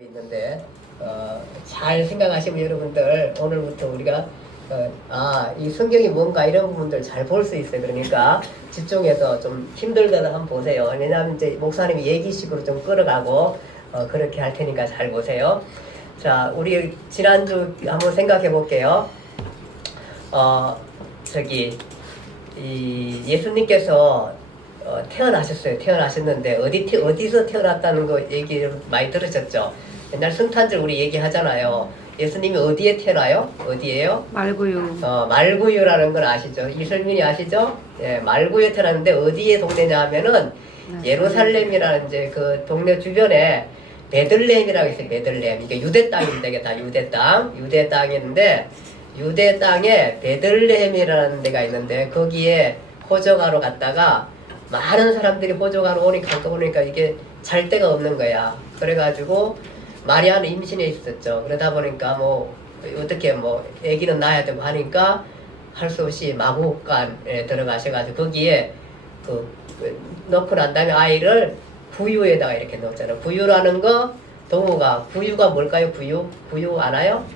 있는데 잘 생각하시면 여러분들 오늘부터 우리가 이 성경이 뭔가 이런 부분들 잘 볼 수 있어요. 그러니까 집중해서 좀 힘들더라도 한번 보세요. 왜냐하면 이제 목사님이 얘기식으로 좀 끌어가고 그렇게 할 테니까 잘 보세요. 자, 우리 지난주 한번 생각해 볼게요. 이 예수님께서 태어나셨어요. 태어나셨는데 어디서 태어났다는 거 얘기 좀 많이 들으셨죠? 옛날 성탄절 우리 얘기하잖아요. 예수님이 어디에 태어나요? 어디에요? 말구유. 말구유라는 걸 아시죠? 이설민이 아시죠? 예, 말구유에 태어났는데 어디에 동네냐 하면은 예루살렘이라는 이제 그 동네 주변에 베들레헴이라고 있어요. 베들레헴. 이게 유대 땅인데 이게 다 유대 땅. 유대 땅인데 유대 땅에 베들레헴이라는 데가 있는데 거기에 호적하러 갔다가 많은 사람들이 호적하러 오니까 이게 잘 데가 없는 거야. 그래가지고 마리아는 임신해 있었죠. 그러다 보니까 뭐 어떻게 뭐 아기는 낳아야 되고 하니까 할 수 없이 마구간에 들어가셔가지고 거기에 넣고 난 다음에 아이를 구유에다가 이렇게 넣었잖아요. 구유라는 거 동우가 구유가 뭘까요? 구유 알아요?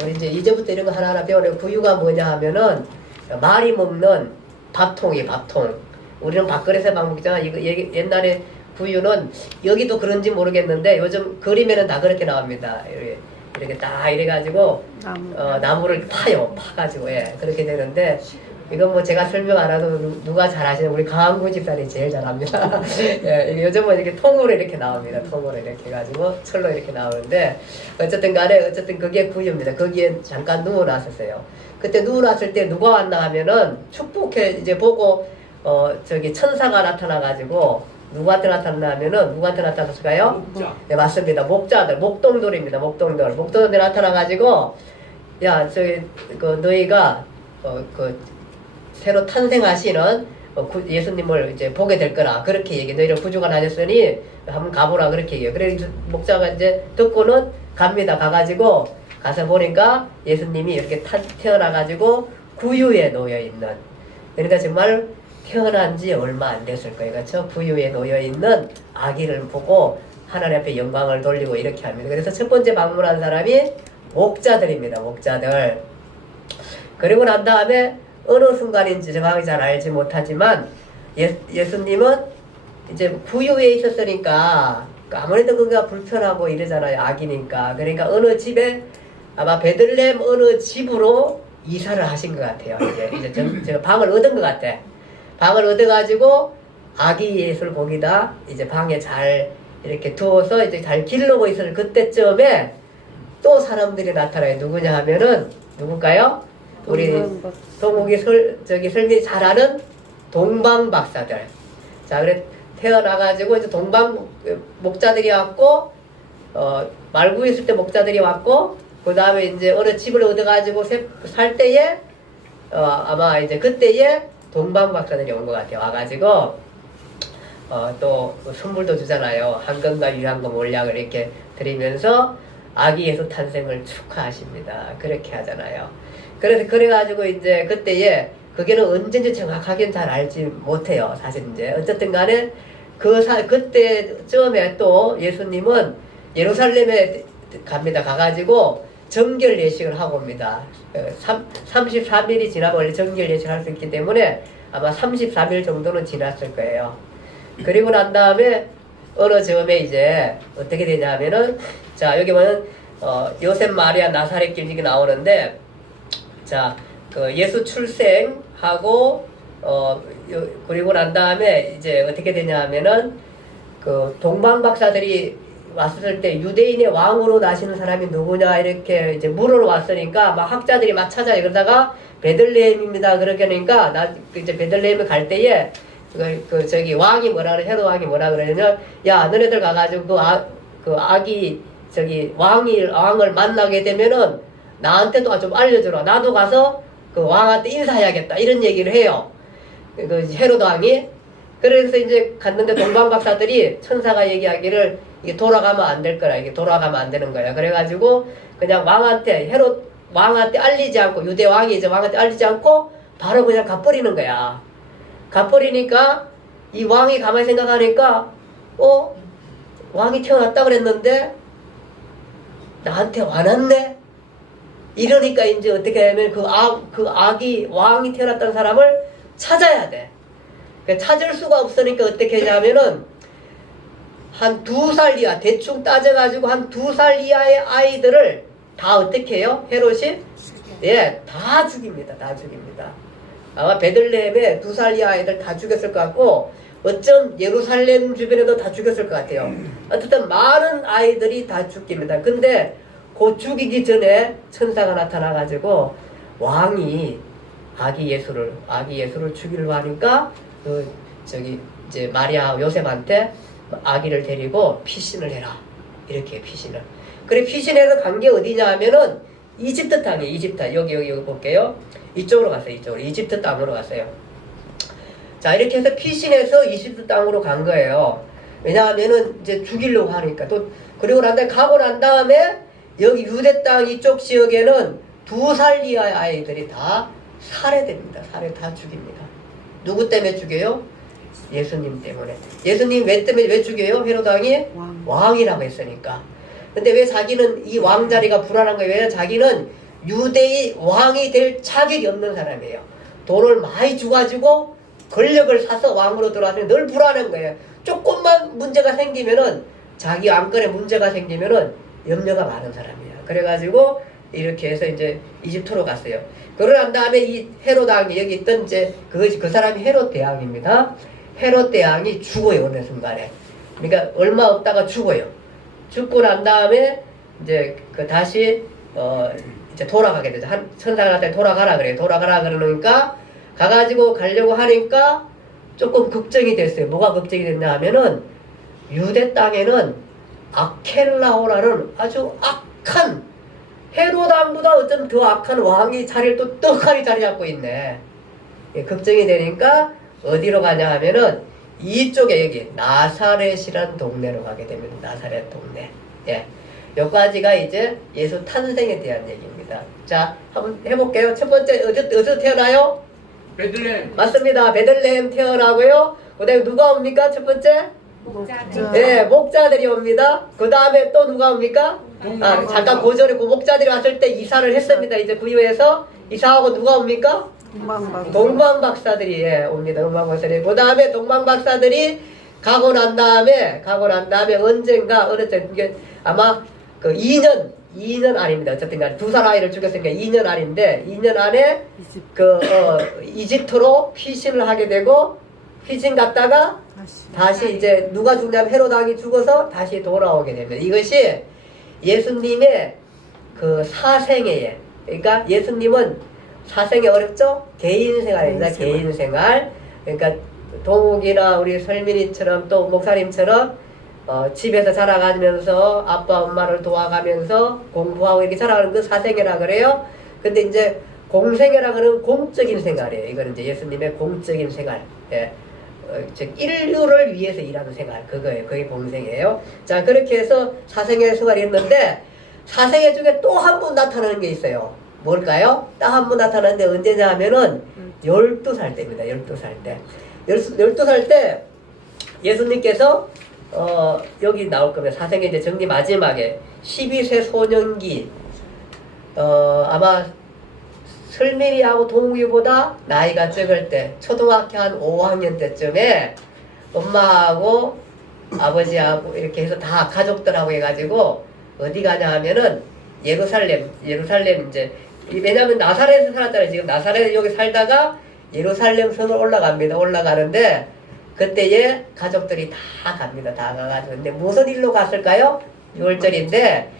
우리 이제부터 이런 거 하나하나 배우려고 구유가 뭐냐 하면은 말이 먹는 밥통이 밥통. 우리는 밥그릇에 밥 먹잖아. 이거 옛날에 구유는 여기도 그런지 모르겠는데 요즘 그림에는 다 그렇게 나옵니다. 이렇게 딱 이래가지고 나무를 파가지고 그렇게 되는데 이건 뭐 제가 설명 안 해도 누가 잘 아시는 우리 강한구 집사님이 제일 잘합니다. 요즘은 이렇게 통으로 이렇게 나옵니다. 통으로 이렇게 해가지고 철로 이렇게 나오는데 어쨌든 간에 그게 구유입니다. 거기에 잠깐 누워놨었어요. 그때 누워놨을 때 누가 왔나 하면은 축복해 이제 보고 천사가 나타나가지고 누구한테 나타나면은 누구한테 나타났을까요? 네, 맞습니다. 목자들, 목동들입니다. 목동들 나타나가지고 야 너희가 새로 탄생하시는 예수님을 이제 보게 될 거라 그렇게 얘기해. 너희를 구주가 나셨으니 한번 가보라 그렇게 얘기해요. 그래서 목자가 이제 듣고는 갑니다. 가가지고 가서 보니까 예수님이 이렇게 태어나가지고 구유에 놓여있는, 그러니까 정말 태어난 지 얼마 안 됐을 거예요. 그렇죠? 구유에 놓여있는 아기를 보고 하나님 앞에 영광을 돌리고 이렇게 합니다. 그래서 첫 번째 방문한 사람이 목자들입니다. 목자들. 그리고 난 다음에 어느 순간인지 정확히 잘 알지 못하지만 예수님은 이제 구유에 있었으니까 아무래도 그가 불편하고 이러잖아요. 아기니까. 그러니까 어느 집에 아마 베들레헴 어느 집으로 이사를 하신 것 같아요. 이제 제가 방을 얻은 것 같아. 방을 얻어가지고 아기 예수를 거기다 이제 방에 잘 이렇게 두어서 이제 잘 기르고 있을 그때쯤에 또 사람들이 나타나요. 누구냐 하면은 누굴까요? 우리 동욱이 설명이 잘 아는 동방 박사들. 자, 그래 태어나가지고 이제 목자들이 왔고 말구에 있을 때 목자들이 왔고 그 다음에 이제 어느 집을 얻어가지고 살 때에 아마 이제 그때에 동방 박사들이 온 것 같아요. 와가지고 또 선물도 주잖아요. 한금과 유향금 몰약을 이렇게 드리면서 아기 예수 탄생을 축하하십니다. 그렇게 하잖아요. 그래가지고 이제 그때에 그게는 언제인지 정확하게는 잘 알지 못해요. 사실 이제 어쨌든 간에 그때쯤에 또 예수님은 예루살렘에 갑니다. 가가지고 정결 예식을 하고 옵니다. 33일이 지나면 원래 정결 예식을 할 수 있기 때문에 아마 33일 정도는 지났을 거예요. 그리고 난 다음에 어느 점에 이제 어떻게 되냐 하면은 자, 여기 보면 요셉 마리아 나사렛 길 이게 나오는데 자, 예수 출생하고 그리고 난 다음에 이제 어떻게 되냐 하면은 동방 박사들이 왔을 때 유대인의 왕으로 나시는 사람이 누구냐 이렇게 이제 물으러 왔으니까 막 학자들이 막 찾아요. 그러다가 베들레헴입니다. 그러게 하니까 이제 베들레헴에 갈 때에 왕이 뭐라 그래, 헤롯 왕이 뭐라 그러냐면 야, 너네들 가가지고 아기 왕을 만나게 되면은 나한테도 좀 알려주라. 나도 가서 그 왕한테 인사해야겠다. 이런 얘기를 해요. 헤롯 왕이. 그래서 이제 갔는데 동방 박사들이 천사가 얘기하기를 이게 돌아가면 안 될 거라. 이게 돌아가면 안 되는 거야. 그래가지고 그냥 헤롯 왕한테 알리지 않고, 유대 왕이 이제 왕한테 알리지 않고 바로 그냥 가버리는 거야. 가버리니까 이 왕이 가만히 생각하니까 왕이 태어났다 그랬는데 나한테 화났네? 이러니까 이제 어떻게 하면 그 아기, 왕이 태어났던 사람을 찾아야 돼. 찾을 수가 없으니까 어떻게 하냐면은, 한 2살 이하, 대충 따져가지고 한 2살 이하의 아이들을 다 어떻게 해요? 헤롯이? 예, 다 죽입니다. 다 죽입니다. 아마 베들레헴에 2살 이하 아이들 다 죽였을 것 같고, 어쩜 예루살렘 주변에도 다 죽였을 것 같아요. 어쨌든 많은 아이들이 다 죽깁니다. 근데 그 죽이기 전에 천사가 나타나가지고 왕이 아기 예수를 죽이려고 하니까 이제 마리아 요셉한테 아기를 데리고 피신을 해라. 이렇게 피신을. 그래 피신해서 간 게 어디냐 하면은 이집트 땅이에요. 이집트. 여기 볼게요. 이쪽으로 갔어요. 이쪽으로. 이집트 땅으로 갔어요. 자, 이렇게 해서 피신해서 이집트 땅으로 간 거예요. 왜냐하면은 이제 죽이려고 하니까. 또, 그리고 가고 난 다음에 여기 유대 땅 이쪽 지역에는 2살 이하의 아이들이 다 살해됩니다. 다 죽입니다. 누구 때문에 죽여요? 예수님 때문에. 예수님 왜 죽여요? 헤롯 왕이? 왕이라고 했으니까. 근데 왜 자기는 이 왕 자리가 불안한 거예요? 왜냐면 자기는 유대의 왕이 될 자격이 없는 사람이에요. 돈을 많이 주가지고 권력을 사서 왕으로 들어왔으니 늘 불안한 거예요. 조금만 문제가 생기면은, 자기 왕권에 문제가 생기면은 염려가 많은 사람이에요. 그래가지고 이렇게 해서 이제 이집트로 갔어요. 그러고 난 다음에 이 헤롯 왕이 여기 있던 이제 그 사람이 헤롯 대왕입니다. 헤롯 대왕이 죽어요. 어느 순간에. 그러니까 얼마 없다가 죽어요. 죽고 난 다음에 이제 다시 이제 돌아가게 되죠. 천사한테 돌아가라 그래요. 돌아가라 그러니까 가가지고 가려고 하니까 조금 걱정이 됐어요. 뭐가 걱정이 됐냐 하면은 유대 땅에는 아켈라오라는 아주 악한 헤롯 왕보다 어쩜 더 악한 왕이 자리를 또 떡하니 자리 잡고 있네. 예, 걱정이 되니까 어디로 가냐 하면은 이쪽에 여기 나사렛이라는 동네로 가게 됩니다. 나사렛 동네. 예. 여기까지가 이제 예수 탄생에 대한 얘기입니다. 자, 한번 해볼게요. 첫 번째, 어디서 태어나요? 베들레헴. 맞습니다. 베들레헴 태어나고요. 그 다음에 누가 옵니까? 첫 번째? 목자들. 예, 목자들이 옵니다. 그 다음에 또 누가 옵니까? 잠깐 고전에 그 목자들이 왔을 때 이사를 했습니다. 이제 구유에서 이사하고 누가 옵니까? 동방박사들이 옵니다. 동방박사들이. 그 다음에 동방박사들이 가고 난 다음에 언젠가 어느 때 이게 아마 그 2년 안입니다. 어쨌든 간에 2살 아이를 죽였으니까 2년 안인데 2년 안에 이집트로 피신을 하게 되고 피신 갔다가 다시 이제 누가 죽냐면 헤롯 왕이 죽어서 다시 돌아오게 됩니다. 이것이 예수님의 그 사생애에, 그러니까 예수님은 사생애 어렵죠? 개인 생활입니다. 개인 생활. 그러니까 동욱이나 우리 설민이처럼 또 목사님처럼 집에서 자라가면서 아빠 엄마를 도와가면서 공부하고 이렇게 자라가는 그 사생애라 그래요. 근데 이제 공생애라 그러는 공적인 생활이에요. 이거는 이제 예수님의 공적인 생활. 예. 즉 인류를 위해서 일하는 생활, 그거예요. 그게 공생애예요. 자, 그렇게 해서 사생애 생활이 했는데 사생애 중에 또 한 분 나타나는 게 있어요. 뭘까요? 딱 한 분 나타나는데 언제냐 하면은 12살 때입니다. 12살 때. 12살 때 예수님께서 여기 나올 겁니다. 사생애 이제 정리 마지막에 12세 소년기 아마 설민이하고 동욱이보다 나이가 적을 때 초등학교 한 5학년 때쯤에 엄마하고 아버지하고 이렇게 해서 다 가족들하고 해가지고 어디 가냐 하면은 예루살렘 이제 왜냐면 나사렛에 살았잖아요. 지금 나사렛 여기 살다가 예루살렘 성을 올라가는데 그때에 가족들이 다 갑니다. 다 가가지고 근데 무슨 일로 갔을까요? 6월절인데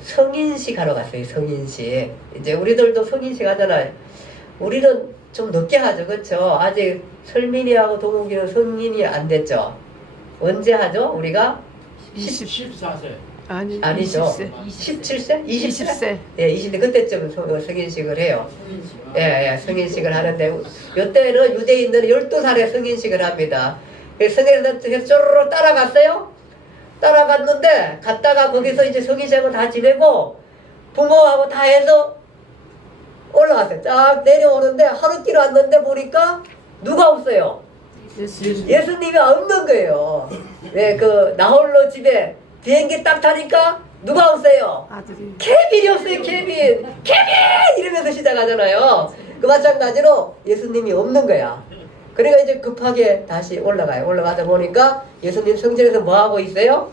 성인식 하러 갔어요. 성인식. 이제 우리들도 성인식 하잖아요. 우리는 좀 늦게 하죠. 그렇죠? 아직 설민이하고 동욱이는 성인이 안 됐죠. 언제 하죠? 우리가 14세. 아니죠. 17세? 20세? 예, 20대 그때쯤 성인식을 해요. 예, 성인식을 하는데 이때는 유대인들은 12살에 성인식을 합니다. 성인식에서 쪼르르 따라갔어요. 따라갔는데 갔다가 거기서 이제 성인식을 다 지내고 부모하고 다 해서 올라갔어요. 쫙 내려오는데 하루길 왔는데 보니까 누가 없어요. 예수님이 없는 거예요. 왜 나홀로 집에 비행기 딱 타니까 누가 없어요? 아들이 케빈이 없어요. 케빈 이러면서 시작하잖아요. 그 마찬가지로 예수님이 없는 거야. 그러니까 이제 급하게 다시 올라가요. 올라가다 보니까 예수님 성전에서 뭐 하고 있어요?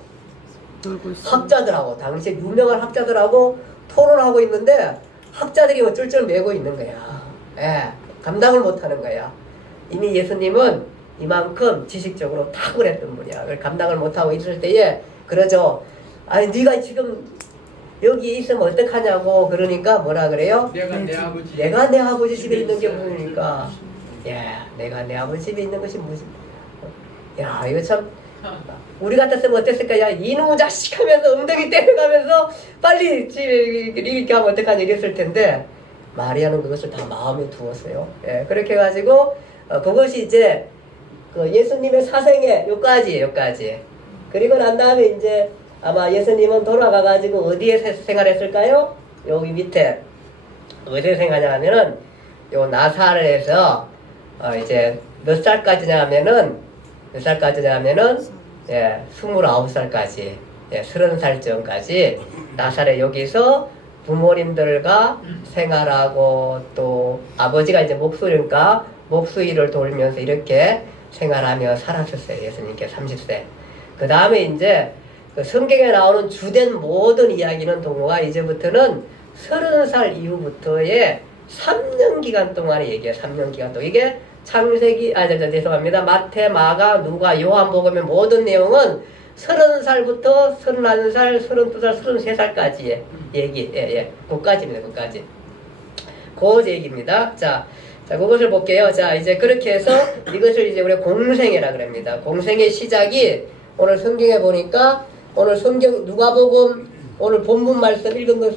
놀고 있어. 학자들하고 당시 유명한 학자들하고 토론하고 있는데 학자들이 어쩔 줄 매고 있는 거야. 예, 감당을 못하는 거야. 이미 예수님은 이만큼 지식적으로 탁월했던 분이야. 그걸 감당을 못하고 있을 때에 그러죠. 아니 네가 지금 여기 있으면 어떡하냐고. 그러니까 뭐라 그래요? 내가 내 아버지. 내가 내 아버지 집에 있는 게 무엇입니까? 야, 내가 내 아버지 집에 있는 것이 무슨? 야, 이거 참 우리 같았으면 어땠을까? 야, 이놈의 자식 하면서 엉덩이 때려가면서 빨리 집에 이렇게 하면 어떡하냐 이랬을 텐데 마리아는 그것을 다 마음에 두었어요. 예, 그렇게 해가지고 그것이 이제 그 예수님의 사생애 요까지. 그리고 난 다음에 이제 아마 예수님은 돌아가가지고 어디에 생활했을까요? 여기 밑에 어디에 생활하냐면은 요 나사렛에서 이제 몇 살까지냐 하면은 예, 29살까지, 예, 30살쯤까지 나사렛 여기서 부모님들과 생활하고 또 아버지가 이제 목수니까 목수일을 돌면서 이렇게 생활하며 살았었어요. 예수님께 30세. 그 다음에 이제 그 성경에 나오는 주된 모든 이야기는 동호가 이제부터는 30살 이후부터의 3년 기간 동안의 얘기예요. 3년 기간 동안. 이게 창세기, 죄송합니다. 마태, 마가, 누가, 요한복음의 모든 내용은 30살부터 31살, 32살, 33살까지의 얘기. 예. 그까지입니다. 그까지. 그 얘기입니다. 자, 그것을 볼게요. 자, 이제 그렇게 해서 이것을 이제 우리 공생애라 그럽니다. 공생의 시작이 오늘 성경에 보니까 오늘 성경 누가복음 오늘 본문 말씀 읽은 거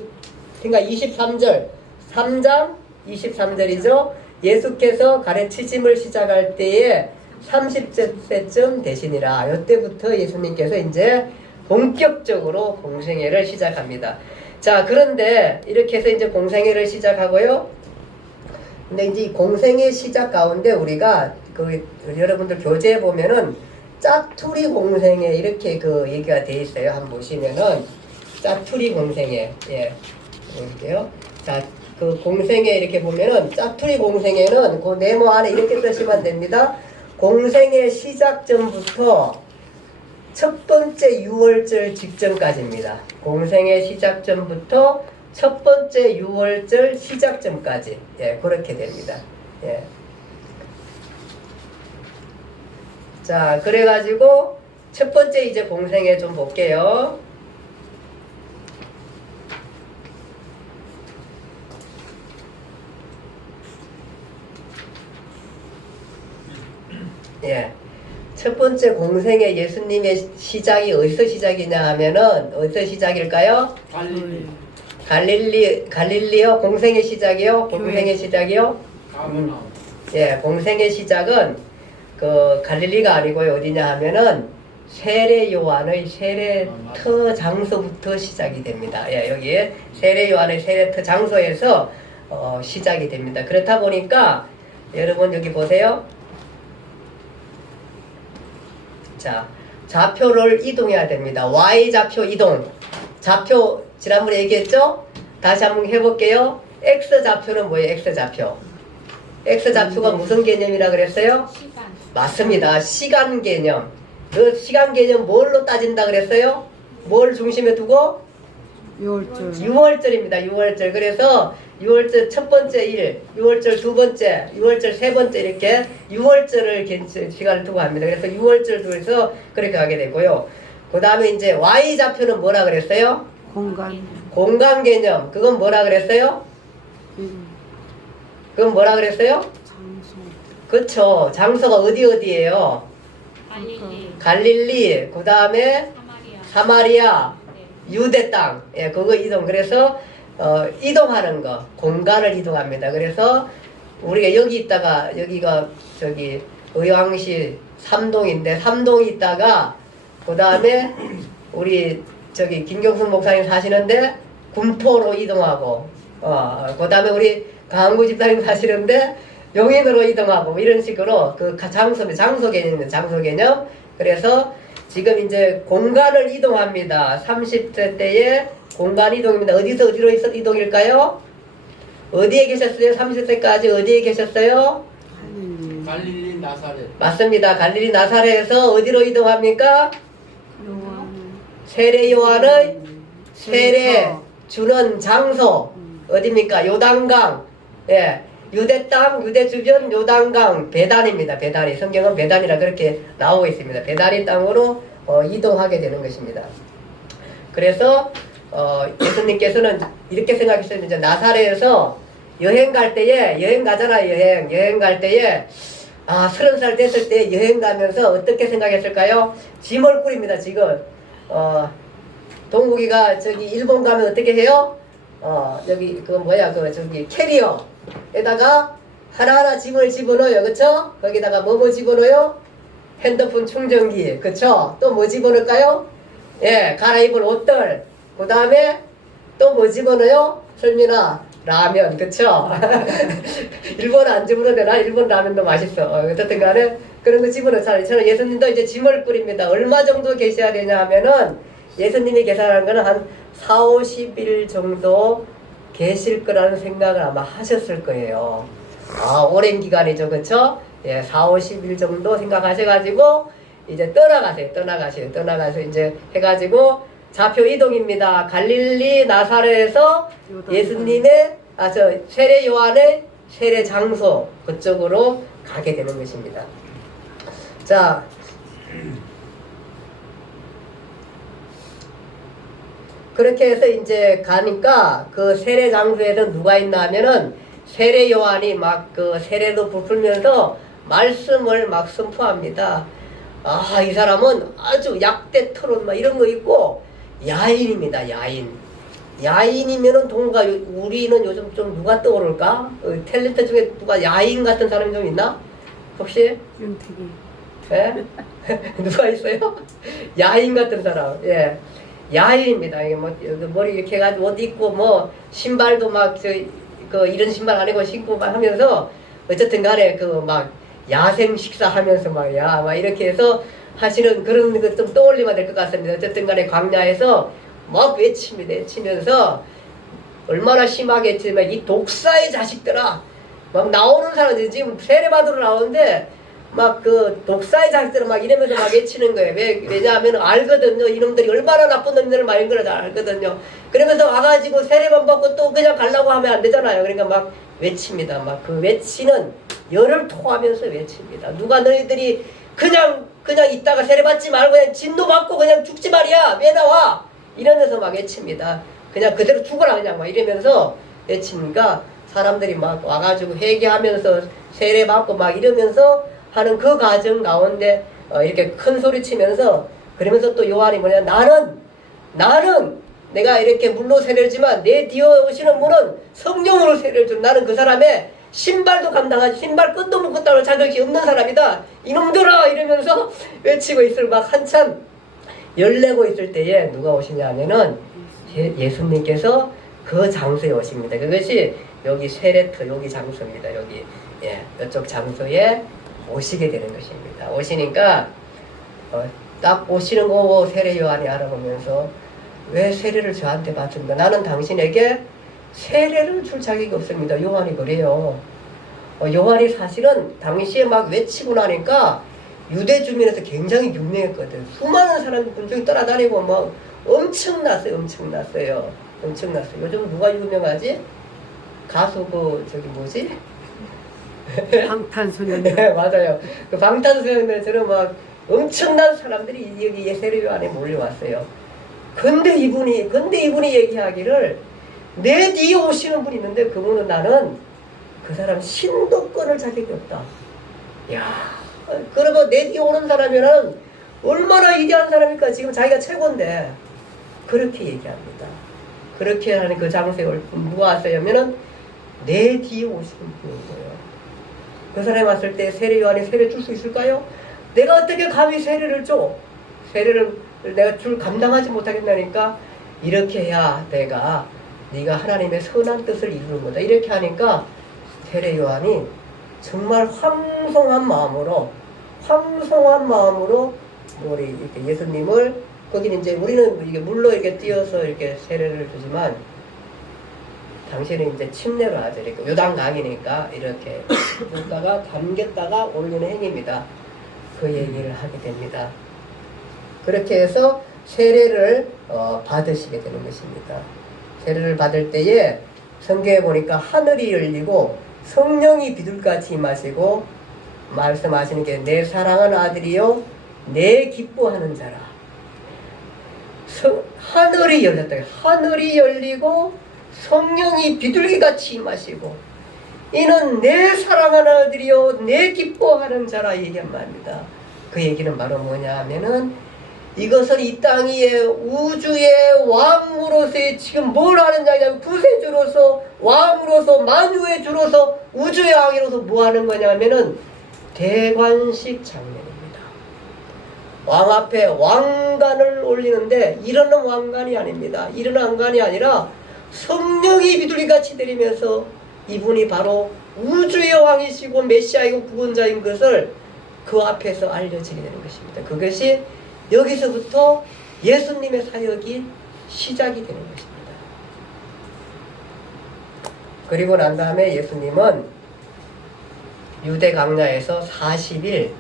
생각 23절 3장 23절이죠. 예수께서 가르치심을 시작할 때에 30세쯤 되시니라. 이때부터 예수님께서 이제 본격적으로 공생애를 시작합니다. 자, 그런데 이렇게 해서 이제 공생애를 시작하고요. 근데 이제 이 공생애 시작 가운데 우리가 그 여러분들 교재에 보면은 짜투리 공생애 이렇게 그 얘기가 돼 있어요. 한번 보시면은 짜투리 공생애, 예, 볼게요. 자, 그 공생애 이렇게 보면은 짜투리 공생애는 그 네모 안에 이렇게 쓰시면 됩니다. 공생애 시작 전부터 첫 번째 6월절 직전까지입니다. 공생애 시작 전부터 첫 번째 6월절 시작 전까지, 예, 그렇게 됩니다. 예. 자, 그래가지고 첫 번째 이제 공생애 좀 볼게요. 예. 첫 번째 공생애 예수님의 시작이 어디서 시작이냐 하면은 어디서 시작일까요? 갈릴리요? 공생의 시작이요? 공생의 시작이요? 예, 공생의 시작은 그 갈릴리가 아니고요. 어디냐 하면은 세례 요한의 세례터 장소부터 시작이 됩니다. 예, 여기 세례 요한의 세례터 장소에서 시작이 됩니다. 그렇다 보니까 여러분 여기 보세요. 자, 좌표를 이동해야 됩니다. Y좌표 이동. 좌표 지난번에 얘기했죠? 다시 한번 해볼게요. X좌표는 뭐예요? X좌표. X좌표가 무슨 개념이라 그랬어요? 시간. 맞습니다. 시간 개념. 그 시간 개념 뭘로 따진다 그랬어요? 뭘 중심에 두고? 6월절. 6월절입니다. 6월절. 그래서 6월절 첫 번째 일, 6월절 두 번째, 6월절 세 번째 이렇게 6월절을 시간을 두고 합니다. 그래서 6월절 두어서 그렇게 하게 되고요. 그 다음에 이제 Y좌표는 뭐라 그랬어요? 공간 개념. 그건 뭐라 그랬어요? 그건 뭐라 그랬어요? 장소. 그쵸. 장소가 어디예요? 갈릴리. 갈릴리, 그 다음에 사마리아, 네. 유대 땅. 예, 그거 이동. 그래서 이동하는 거, 공간을 이동합니다. 그래서 우리가 여기 있다가 여기가 저기 의왕시 삼동인데 삼동 있다가 그 다음에 우리 저기 김경순 목사님 사시는데 군포로 이동하고 그 다음에 우리 강구 집사님 사시는데 용인으로 이동하고 뭐 이런 식으로 그 장소 개념입니다. 장소 개념. 그래서 지금 이제 공간을 이동합니다. 30세 때에 공간 이동입니다. 어디서 어디로 이동일까요? 어디에 계셨어요? 30세까지 어디에 계셨어요? 갈릴리 나사렛. 맞습니다. 갈릴리 나사렛에서 어디로 이동합니까? 요한 세례 요한의 세례 주는 장소 어디입니까? 요단강. 예. 유대 땅, 유대 주변 요단강 배단입니다. 배단이 성경은 배단이라 그렇게 나오고 있습니다. 배단이 땅으로 이동하게 되는 것입니다. 그래서 예수님께서는 이렇게 생각했어요. 이제 나사렛에서 여행 갈 때에 여행 가잖아요. 여행 갈 때에 30살 됐을 때 여행 가면서 어떻게 생각했을까요? 짐을 꾸립니다. 지금 동국이가 저기 일본 가면 어떻게 해요? 여기 저기 캐리어에다가 하나하나 짐을 집어넣어요. 그쵸? 거기다가 뭐 집어넣어요? 핸드폰 충전기. 그쵸? 또 뭐 집어넣을까요? 예, 갈아입을 옷들. 그 다음에 또 뭐 집어넣어요? 설민아, 라면. 그쵸? 일본 안 집어넣어도 되나? 일본 라면도 맛있어. 어쨌든 간에 그런 거 집어넣잖아요. 저는 예수님도 이제 짐을 꾸립니다. 얼마 정도 계셔야 되냐 하면은 예수님이 계산하는 거는 한 4, 50일 정도 계실 거라는 생각을 아마 하셨을 거예요. 오랜 기간이죠. 그쵸? 예, 4, 50일 정도 생각하셔가지고 이제 떠나가서 이제 해가지고 좌표 이동입니다. 갈릴리 나사렛에서 예수님의 세례 요한의 세례 장소 그쪽으로 가게 되는 것입니다. 자, 그렇게 해서 이제 가니까 그 세례 장소에서 누가 있나 하면은 세례 요한이 막 그 세례도 부풀면서 말씀을 막 선포합니다. 이 사람은 아주 약대 토론 막 이런 거 있고 야인입니다. 야인이면은 동가 우리는 요즘 좀 누가 떠오를까? 탤런트 중에 누가 야인 같은 사람이 좀 있나? 혹시? 윤택이. 예? 누가 있어요? 야인 같은 사람. 예. 야인입니다. 이게 뭐 머리 이렇게 해가지고 옷 입고 뭐 신발도 막 이런 신발 아니고 신고 막 하면서 어쨌든 간에 막 야생 식사하면서 막 이렇게 해서 하시는 그런 거 좀 떠올리면 될 것 같습니다. 어쨌든 간에 광야에서 막 외치면서 얼마나 심하게 했지만 이 독사의 자식들아 막 나오는 사람들이 지금 세례받으러 나오는데 막 독사의 자식들은 막 이러면서 막 외치는 거예요. 왜냐하면 알거든요. 이놈들이 얼마나 나쁜 놈들을 많은 걸 알거든요. 그러면서 와가지고 세례만 받고 또 그냥 가려고 하면 안 되잖아요. 그러니까 막 외칩니다. 막 그 외치는 열을 토하면서 외칩니다. 누가 너희들이 그냥 있다가 세례받지 말고 그냥 진노 받고 그냥 죽지 말이야. 왜 나와? 이러면서 막 외칩니다. 그냥 그대로 죽어라 그냥 막 이러면서 외치니까 사람들이 막 와가지고 회개하면서 세례받고 막 이러면서 하는 그 과정 가운데 이렇게 큰 소리 치면서 그러면서 또 요한이 나는 내가 이렇게 물로 세례지만 내 뒤에 오시는 분은 성령으로 세례를 준 나는 그 사람의 신발도 감당하지 신발 끈도 묶었다는 자격이 없는 사람이다. 이놈들아 이러면서 외치고 있을 막 한참 열내고 있을 때에 누가 오시냐 하면은 예수님께서 그 장소에 오십니다. 그것이 여기 세례터 여기 장소입니다. 여기 이쪽 장소에 오시게 되는 것입니다. 오시니까 딱 오시는 거 보고 세례 요한이 알아보면서 왜 세례를 저한테 받습니까? 나는 당신에게 세례를 줄 자격이 없습니다. 요한이 그래요. 요한이 사실은 당시에 막 외치고 나니까 유대 주민에서 굉장히 유명했거든. 수많은 사람이 분중에 따라다니고 막 엄청났어요. 요즘 누가 유명하지? 가수 저기 뭐지? 방탄소년단. 네, 맞아요. 그 방탄소년단처럼 막 엄청난 사람들이 여기 세례 요한에 몰려왔어요. 근데 이분이 얘기하기를 내 뒤에 오시는 분이 있는데 그분은 나는 그 사람 신도 끊을 자격이 없다. 그러고 내 뒤에 오는 사람이면 얼마나 위대한 사람일까. 지금 자기가 최고인데 그렇게 얘기합니다. 그렇게 하는 그 장소에 누가 왔어요 하면은 내 뒤에 오시는 분인 거예요. 그 사람이 왔을 때 세례 요한이 세례 줄 수 있을까요? 내가 어떻게 감히 세례를 줘? 세례를 내가 감당하지 못하겠다니까 이렇게 해야 네가 하나님의 선한 뜻을 이루는 거다. 이렇게 하니까 세례 요한이 정말 황송한 마음으로 우리 이렇게 예수님을 거기는 이제 우리는 이게 물로 이렇게 띄어서 이렇게 세례를 주지만 당신은 이제 침례로 하죠. 이렇게 요단강이니까 이렇게 줬다가 담겼다가 올리는 행위입니다. 그 얘기를 하게 됩니다. 그렇게 해서 세례를 받으시게 되는 것입니다. 세례를 받을 때에 성경에 보니까 하늘이 열리고 성령이 비둘같이 임하시고 말씀하시는 게 내 사랑하는 아들이요 내 기뻐하는 자라. 하늘이 열렸다. 하늘이 열리고 성령이 비둘기같이 임하시고 이는 내 사랑하는 아들이요 내 기뻐하는 자라 얘기한 말입니다. 그 얘기는 바로 뭐냐 하면은 이것은 이 땅 위에 우주의 왕으로서의 지금 뭘 하는 자냐면 구세주로서 왕으로서 만유의 주로서 우주의 왕으로서 뭐 하는 거냐면은 대관식 장면입니다. 왕 앞에 왕관을 올리는데 이러는 왕관이 아닙니다. 이러는 왕관이 아니라 성령이 비둘기같이 내리면서 이분이 바로 우주의 왕이시고 메시아이고 구원자인 것을 그 앞에서 알려지게 되는 것입니다. 그것이 여기서부터 예수님의 사역이 시작이 되는 것입니다. 그리고 난 다음에 예수님은 유대 강야에서 40일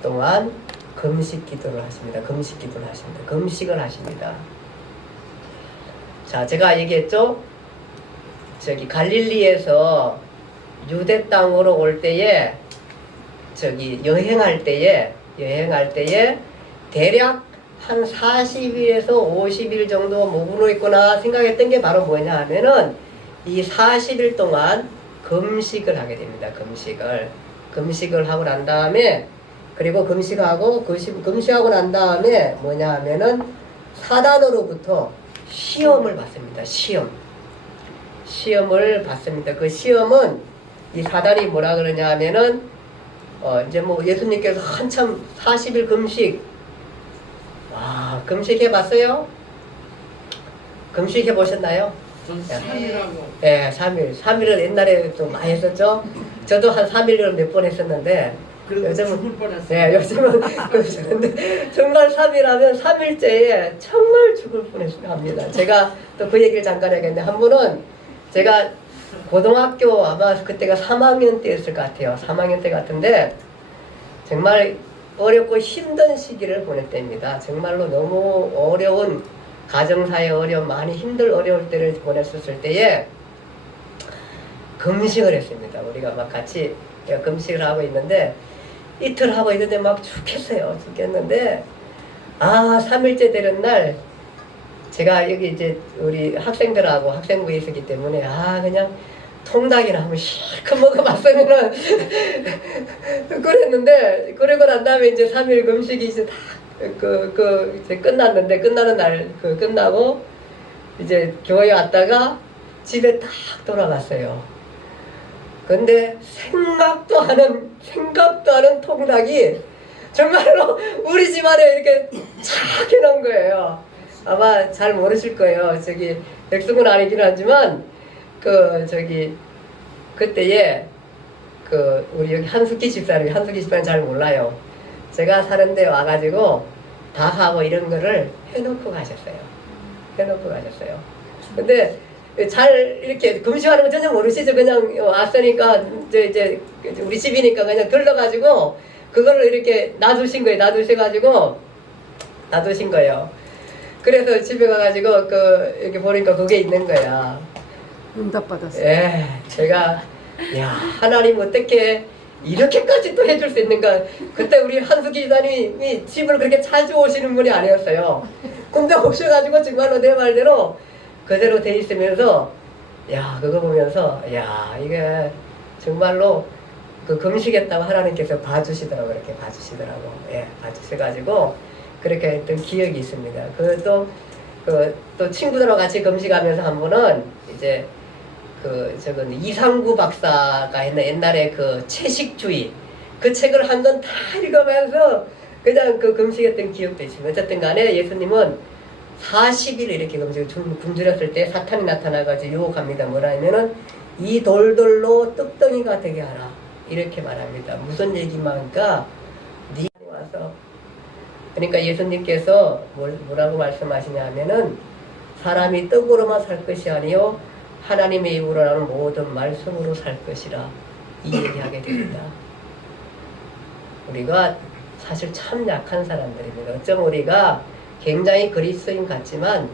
동안 금식 기도를 하십니다. 금식을 하십니다. 자, 제가 얘기했죠? 저기 갈릴리에서 유대 땅으로 올 때에 여행할 때에 대략 한 40일에서 50일 정도 머무르 있구나 생각했던 게 바로 뭐냐 하면은 이 40일 동안 금식을 하게 됩니다. 금식을 하고 난 다음에 그리고 금식하고 난 다음에 뭐냐 하면은 사단으로부터 시험을 받습니다. 시험을 받습니다. 그 시험은 이 사단이 뭐라 그러냐 하면은 이제 뭐 예수님께서 한참 40일 금식해 봤어요? 금식해 보셨나요? 전 3일하고. 네, 3일을 옛날에 좀 많이 했었죠. 저도 한 3일을 몇 번 했었는데 요즘은 요즘은 그러시는데 정말 3일 하면 3일째에 정말 죽을 뻔합니다. 제가 또 그 얘기를 잠깐 해야겠는데 한 분은 제가 고등학교 아마 그때가 3학년 때였을 것 같아요. 3학년 때 같은데 정말 어렵고 힘든 시기를 보냈답니다. 정말로 너무 어려운 가정사의 많이 어려울 때를 보냈었을 때에 금식을 했습니다. 우리가 막 같이 금식을 하고 있는데 이틀 하고 있는데 막 죽겠는데 3일째 되는 날 제가 여기 이제 우리 학생들하고 학생부에 있었기 때문에 그냥 통닭이나 한번 실컷 먹어봤으면은 그랬는데 그러고 난 다음에 이제 3일 금식이 이제 다 이제 끝났는데 끝나는 날 끝나고 이제 교회 왔다가 집에 딱 돌아갔어요. 근데 생각도 않은 통닭이 정말로 우리 집안에 이렇게 착 해놓은 거예요. 아마 잘 모르실 거예요. 백승은 아니긴 하지만 그때에 우리 여기 한숙기 집사님 잘 몰라요. 제가 사는 데 와가지고 밥하고 이런 거를 해놓고 가셨어요. 근데 잘 이렇게 금식하는 거 전혀 모르시죠? 그냥 왔으니까 이제 우리 집이니까 그냥 들러가지고 그거를 이렇게 놔두신 거예요. 그래서 집에 가가지고 이렇게 보니까 그게 있는 거야. 응답받았어요. 제가 하나님 어떻게 이렇게까지 또 해줄 수 있는가. 그때 우리 한숙기 기자님이 집을 그렇게 자주 오시는 분이 아니었어요. 근데 오셔가지고 정말로 내 말대로 그대로 돼 있으면서 그거 보면서 이게 정말로 금식했다고 하나님께서 봐주시더라고요. 이렇게 봐주셔가지고 그렇게 했던 기억이 있습니다. 또 친구들하고 같이 금식하면서 한 번은 이제 이상구 박사가 했는 옛날에 채식주의 그 책을 한 권 다 읽으면서 그냥 금식했던 기억도 있습니다. 어쨌든 간에 예수님은 40일 이렇게 금식을 굶주렸을 때 사탄이 나타나가지고 유혹합니다. 뭐라 하면은 이 돌들로 떡덩이가 되게 하라 이렇게 말합니다. 무슨 얘기만까 네 와서 그러니까 예수님께서 뭐라고 말씀하시냐 하면은 사람이 떡으로만 살 것이 아니요 하나님의 입으로 나오는 모든 말씀으로 살 것이라 이 얘기하게 됩니다. 우리가 사실 참 약한 사람들입니다. 어쩌면 우리가 굉장히 그리스도인 같지만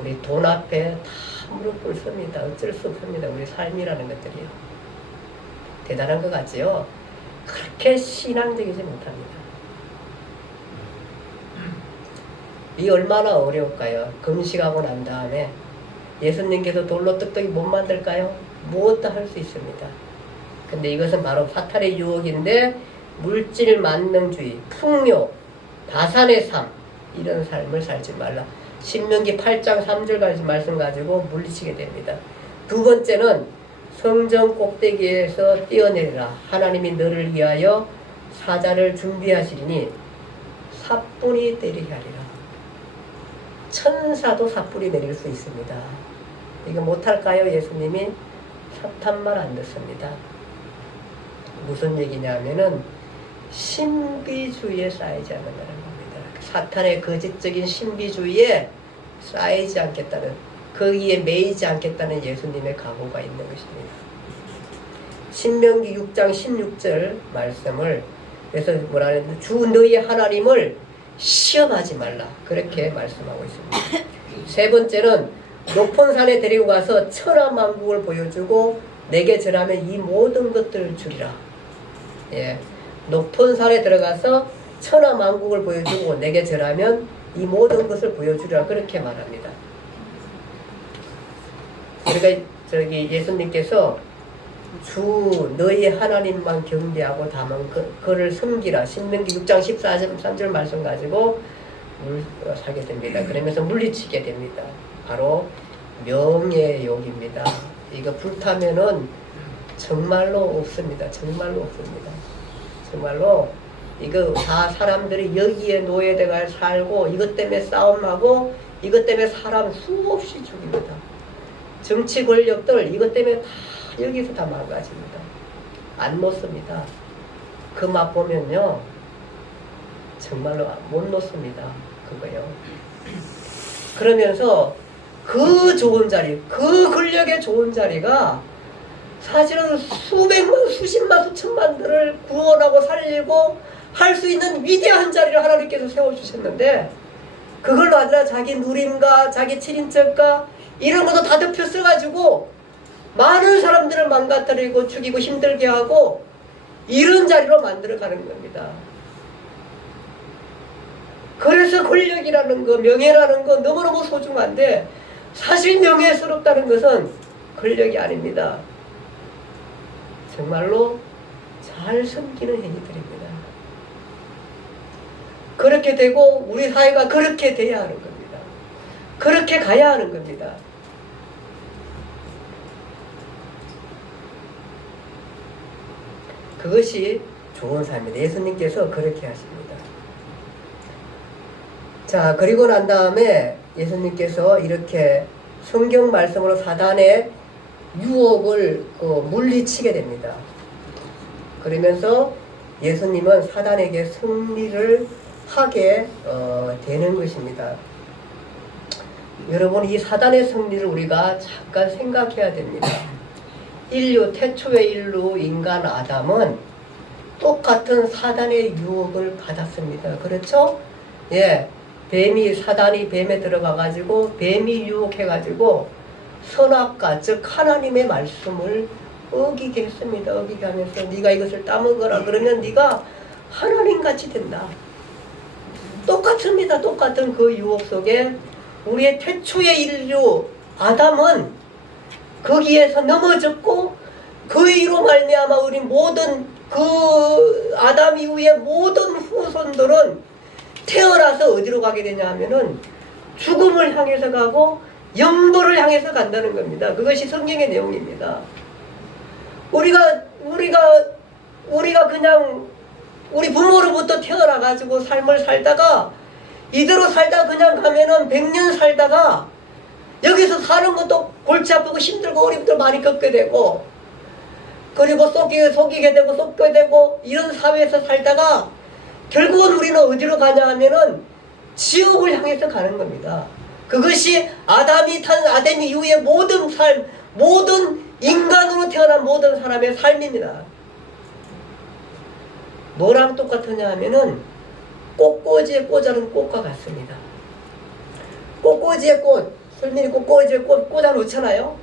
우리 돈 앞에 다 무릎 꿇습니다. 어쩔 수 없습니다. 우리 삶이라는 것들이요. 대단한 것 같지요? 그렇게 신앙적이지 못합니다. 이 얼마나 어려울까요? 금식하고 난 다음에 예수님께서 돌로 떡떡이 못 만들까요? 무엇도 할 수 있습니다. 근데 이것은 바로 사탄의 유혹인데 물질 만능주의, 풍요, 다산의 삶 이런 삶을 살지 말라. 신명기 8장 3절 말씀 가지고 물리치게 됩니다. 두 번째는 성전 꼭대기에서 뛰어내리라. 하나님이 너를 위하여 사자를 준비하시리니 사뿐히 때리게 하리라. 천사도 사뿐히 내릴 수 있습니다. 이거 못할까요? 예수님이 사탄만 안 듣습니다. 무슨 얘기냐면은 신비주의에 쌓이지 않는다는 겁니다. 사탄의 거짓적인 신비주의에 쌓이지 않겠다는, 거기에 매이지 않겠다는 예수님의 각오가 있는 것입니다. 신명기 6장 16절 말씀을 그래서 뭐라 하는데 주 너희 하나님을 시험하지 말라 그렇게 말씀하고 있습니다. 세 번째는 높은 산에 데리고 가서 천하만국을 보여주고 내게 절하면 이 모든 것들을 주리라. 예, 높은 산에 들어가서 천하만국을 보여주고 내게 절하면 이 모든 것을 보여주리라 그렇게 말합니다. 우리가 저기 예수님께서 주 너희 하나님만 경배하고 다만 그를 섬기라. 신명기 6장 14절 말씀 가지고 사게 됩니다. 그러면서 물리치게 됩니다. 바로 명예욕입니다. 이거 불타면은 정말로 없습니다. 정말로 없습니다. 정말로 이거 다 사람들이 여기에 노예되가 살고 이것 때문에 싸움하고 이것 때문에 사람 수없이 죽입니다. 정치 권력들 이것 때문에 다 여기서 다 망가집니다. 안 놓습니다. 그 맛 보면요 정말로 못 놓습니다. 그거요. 그러면서 그 좋은 자리, 그 권력의 좋은 자리가 사실은 수백만, 수십만, 수천만들을 구원하고 살리고 할 수 있는 위대한 자리를 하나님께서 세워주셨는데 그걸로 아니라 자기 누림과 자기 친인척과 이런 것도 다 덮여 써가지고 많은 사람들을 망가뜨리고 죽이고 힘들게 하고 이런 자리로 만들어가는 겁니다. 그래서 권력이라는 거, 명예라는 거 너무너무 소중한데 사실 명예스럽다는 것은 권력이 아닙니다. 정말로 잘 섬기는 행위들입니다. 그렇게 되고 우리 사회가 그렇게 돼야 하는 겁니다. 그렇게 가야 하는 겁니다. 그것이 좋은 삶입니다. 예수님께서 그렇게 하십니다. 자, 그리고 난 다음에 예수님께서 이렇게 성경 말씀으로 사단의 유혹을 물리치게 됩니다. 그러면서 예수님은 사단에게 승리를 하게 되는 것입니다. 여러분, 이 사단의 승리를 우리가 잠깐 생각해야 됩니다. 태초의 인류 인간 아담은 똑같은 사단의 유혹을 받았습니다. 그렇죠? 예, 사단이 뱀에 들어가가지고 뱀이 유혹해가지고 선악과 즉 하나님의 말씀을 어기게 했습니다. 어기게 하면서 네가 이것을 따먹어라 그러면 네가 하나님같이 된다. 똑같습니다. 똑같은 그 유혹 속에 우리의 태초의 인류 아담은 거기에서 넘어졌고 그 이로 말미암아 우리 모든 그 아담 이후의 모든 후손들은 태어나서 어디로 가게 되냐 하면은 죽음을 향해서 가고 영도를 향해서 간다는 겁니다. 그것이 성경의 내용입니다. 우리가 그냥 우리 부모로부터 태어나가지고 삶을 살다가 이대로 살다 그냥 가면은 100년 살다가 여기서 사는 것도 골치 아프고 힘들고 어림도 많이 겪게 되고 그리고 속이게 되고 쏟게 되고 이런 사회에서 살다가 결국은 우리는 어디로 가냐 하면은 지옥을 향해서 가는 겁니다. 그것이 아담이 이후에 모든 삶, 모든 인간으로 태어난 모든 사람의 삶입니다. 뭐랑 똑같으냐 하면은 꽃꽂이에 꽂아놓은 꽃과 같습니다. 꽃꽂이에 꽃, 솔민이 꽃꽂이에 꽃 꽂아놓잖아요.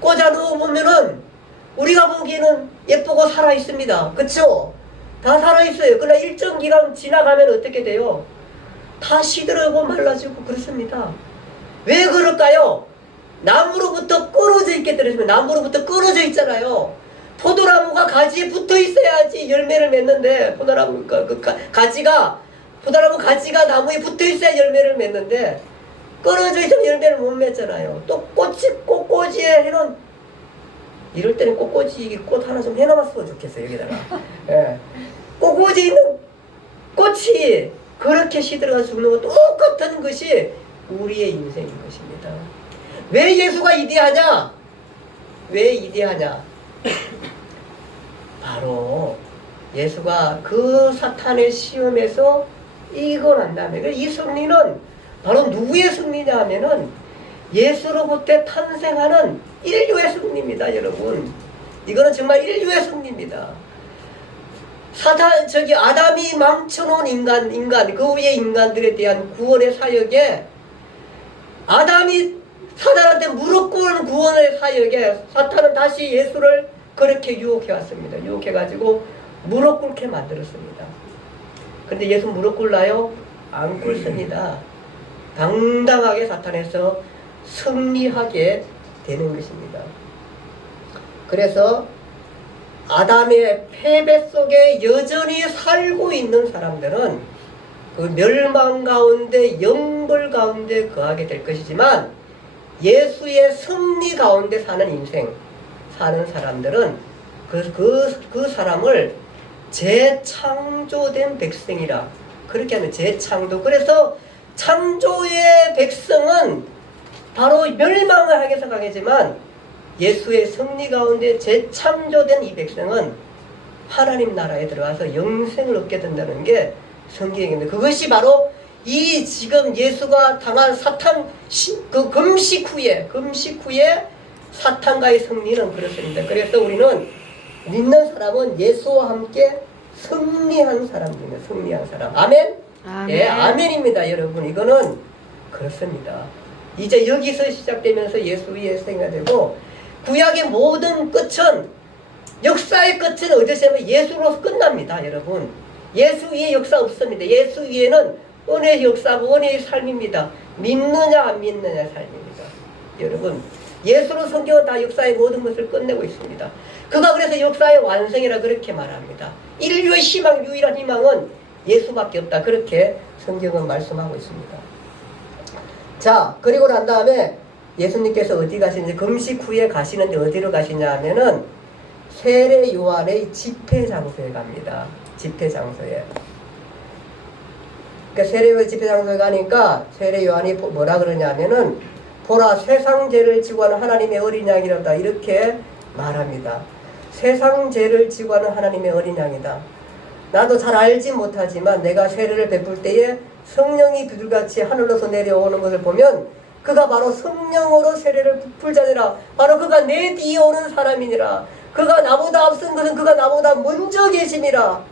꽂아놓으면은 우리가 보기에는 예쁘고 살아있습니다. 그쵸? 다 살아있어요. 그러나 일정 기간 지나가면 어떻게 돼요? 다 시들어고 말라지고 그렇습니다. 왜 그럴까요? 나무로부터 끊어져 있게 되었으면 나무로부터 끊어져 있잖아요. 포도나무가 가지에 붙어 있어야지 열매를 맺는데 포도나무 포도나무 가지가 나무에 붙어 있어야 열매를 맺는데 끊어져 있으면 열매를 못 맺잖아요. 또 꽃꽂이에 해놓은 이럴 때는 꽃 하나 좀 해놔봤으면 좋겠어요. 여기다가 예. 꽃꽂이에 있는 꽃이 그렇게 시들어가 죽는 것 똑같은 것이 우리의 인생인 것입니다. 왜 예수가 이대하냐? 왜 이대하냐? 바로 예수가 그 사탄의 시험에서 이기고 난 다음에 이 승리는 바로 누구의 승리냐 하면은 예수로부터 탄생하는 인류의 승리입니다. 여러분, 이거는 정말 인류의 승리입니다. 아담이 망쳐놓은 인간 그 위에 인간들에 대한 구원의 사역에 아담이 사탄한테 무릎 꿇은 구원의 사역에 사탄은 다시 예수를 그렇게 유혹해왔습니다. 유혹해가지고 무릎 꿇게 만들었습니다. 그런데 예수 무릎 꿇나요? 안 꿇습니다. 당당하게 사탄에서 승리하게 되는 것입니다. 그래서 아담의 패배 속에 여전히 살고 있는 사람들은 그 멸망 가운데 영벌 가운데 거하게 될 것이지만 예수의 승리 가운데 사는 인생 사는 사람들은 그 사람을 재창조된 백성이라 그렇게 하는 재창조. 그래서 창조의 백성은 바로 멸망을 하게 생각하지만 예수의 승리 가운데 재창조된 이 백성은 하나님 나라에 들어가서 영생을 얻게 된다는 게 성경입니다. 그것이 바로 이 지금 예수가 당한 사탄 그 금식 후에 사탄과의 승리는 그렇습니다. 그래서 우리는 믿는 사람은 예수와 함께 승리한 사람입니다. 승리한 사람. 아멘? 아멘. 예, 아멘입니다. 여러분, 이거는 그렇습니다. 이제 여기서 시작되면서 예수 위에 생각되고 구약의 모든 끝은 역사의 끝은 어디서 하면 예수로서 끝납니다. 여러분, 예수 위에 역사 없습니다. 예수 위에는 은혜의 역사고 은혜의 삶입니다. 믿느냐 안 믿느냐 삶입니다. 여러분, 예수로 성경은 다 역사의 모든 것을 끝내고 있습니다. 그가 그래서 역사의 완성이라 그렇게 말합니다. 인류의 희망, 유일한 희망은 예수밖에 없다. 그렇게 성경은 말씀하고 있습니다. 자, 그리고 난 다음에 예수님께서 어디 가시는지, 금식 후에 가시는데 어디로 가시냐 하면은 세례 요한의 집회 장소에 갑니다. 집회 장소에. 그러니까 세례 요한 집회 장소에 가니까 세례 요한이 뭐라 그러냐면은 보라, 세상 죄를 지고 하는 하나님의 어린 양이로다. 이렇게 말합니다. 세상 죄를 지고 하는 하나님의 어린 양이다. 나도 잘 알지 못하지만 내가 세례를 베풀 때에 성령이 비둘같이 하늘로서 내려오는 것을 보면 그가 바로 성령으로 세례를 베풀자니라. 바로 그가 내 뒤에 오는 사람이니라. 그가 나보다 앞선 것은 그가 나보다 먼저 계심이라.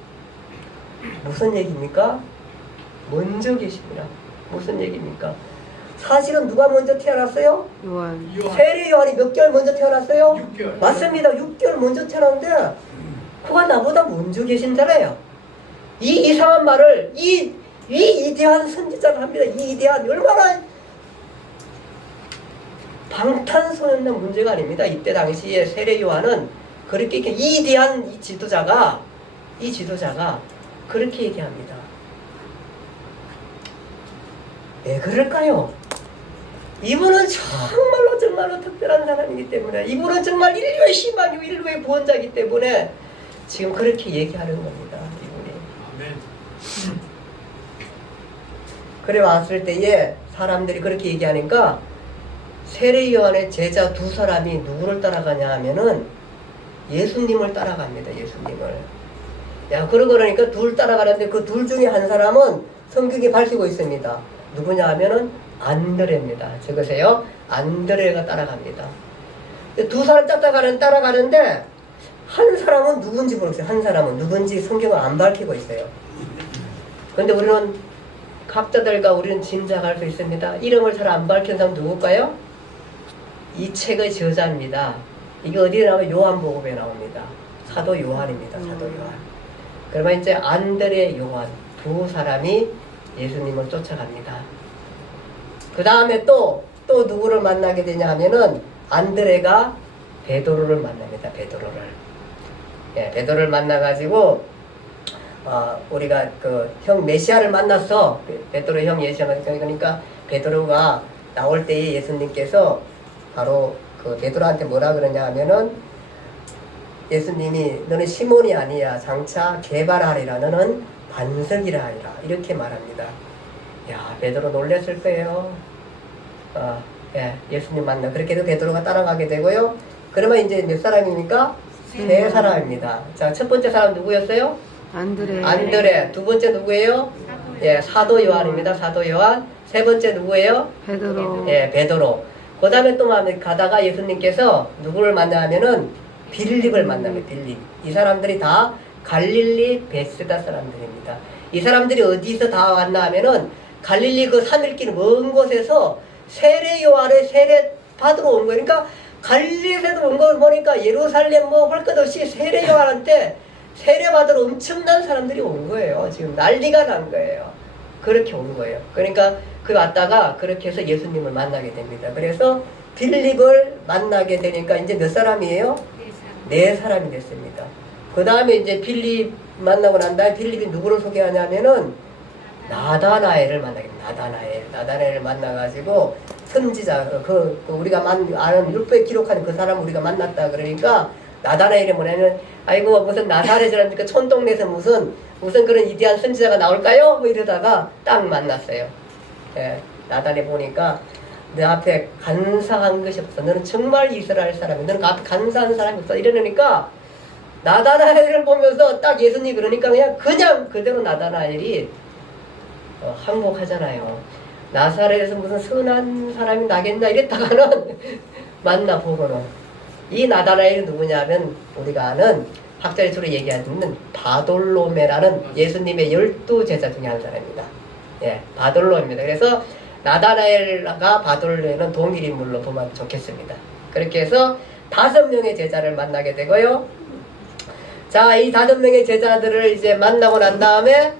무슨 얘기입니까? 먼저 계심이라. 무슨 얘기입니까? 사실은 누가 먼저 태어났어요? 요한. 세례 요한이 몇 개월 먼저 태어났어요? 6개월. 맞습니다. 6개월 먼저 태어났는데 그가 나보다 먼저 계신 자래요. 이 이상한 말을 이 위대한 선지자가 합니다. 이 위대한, 얼마나 방탄소년단 문제가 아닙니다. 이때 당시에 세례 요한은 그렇게 이 위대한 이 지도자가 그렇게 얘기합니다. 왜 그럴까요? 이분은 정말로 특별한 사람이기 때문에, 이분은 정말 인류의 희망이고 인류의 구원자이기 때문에 지금 그렇게 얘기하는 겁니다. 이분이. 아멘. 그래 왔을 때에 사람들이 그렇게 얘기하니까 세례 요한의 제자 두 사람이 누구를 따라가냐 하면은 예수님을 따라갑니다. 예수님을. 야, 그러니까 둘 따라가는데 그 둘 중에 한 사람은 성경이 밝히고 있습니다. 누구냐 하면은 안드레입니다. 적으세요. 안드레가 따라갑니다. 두 사람 따라가는데 한 사람은 누군지 모르겠어요. 한 사람은 누군지 성경을 안 밝히고 있어요. 그런데 우리는 각자들과 우리는 짐작할 수 있습니다. 이름을 잘 안 밝힌 사람 누굴까요? 이 책의 저자입니다. 이게 어디에 나오면 요한복음에 나옵니다. 사도 요한입니다. 사도 요한. 그러면 이제 안드레, 요한 두 사람이 예수님을 쫓아갑니다. 그 다음에 또 누구를 만나게 되냐 하면은 안드레가 베드로를 만납니다. 베드로를. 예, 베드로를 만나가지고 우리가 그 형 메시아를 만났어. 베드로 형 메시아가 그러니까 베드로가 나올 때에 예수님께서 바로 그 베드로한테 뭐라 그러냐 하면은 예수님이 너는 시몬이 아니야. 장차 개발하리라. 너는 반석이라 하리라. 이렇게 말합니다. 야, 베드로 놀랬을 거예요. 예, 예수님 만나. 그렇게 해서 베드로가 따라가게 되고요. 그러면 이제 몇 사람입니까? 세 사람입니다. 자, 첫 번째 사람 누구였어요? 안드레. 두 번째 누구예요? 예, 사도 요한입니다. 사도 요한. 세 번째 누구예요? 베드로. 예, 베드로. 그 다음에 또 가다가 예수님께서 누구를 만나면은 빌립을 만나면 빌립. 이 사람들이 다 갈릴리 베스다 사람들입니다. 이 사람들이 어디서 다 왔나 하면은 갈릴리 그 산을길 먼 곳에서 세례 요한의 세례 받으러 온 거예요. 그러니까 갈릴리에서 온 걸 보니까 예루살렘 뭐 할 것 없이 세례 요한한테 세례 받으러 엄청난 사람들이 온 거예요. 지금 난리가 난 거예요. 그렇게 온 거예요. 그러니까 그 왔다가 그렇게 해서 예수님을 만나게 됩니다. 그래서 빌립을 만나게 되니까 이제 몇 사람이에요? 네 사람이 됐습니다. 그 다음에 이제 빌립 만나고 난 다음에 빌립이 누구를 소개하냐면은 나다나엘을 만나게 됩니다. 나다나엘을 만나가지고 선지자, 우리가 아는 율법에 기록하는 그 사람 우리가 만났다 그러니까 나다나엘이 뭐냐면 아이고 무슨 나사렛이라는 그 촌동네에서 무슨 그런 위대한 선지자가 나올까요? 뭐 이러다가 딱 만났어요. 예, 나다나엘 보니까 내 앞에 간사한 것이 없어. 너는 정말 이스라엘 사람이야. 너는 앞에 간사한 사람이 없어. 이러니까 나다나엘을 보면서 딱 예수님이 그러니까 그냥 그대로 나다나엘이 항복하잖아요. 나사렛에서 무슨 선한 사람이 나겠나 이랬다가는 만나보고는 이 나다나엘이 누구냐면 우리가 아는 학자들이 주로 얘기하는 바돌로메라는 예수님의 12제자 중에 한 사람입니다. 예, 바돌로입니다. 그래서 나다나엘과 바돌로는 동일 인물로 보면 좋겠습니다. 그렇게 해서 5명의 제자를 만나게 되고요. 자, 이 5명의 제자들을 이제 만나고 난 다음에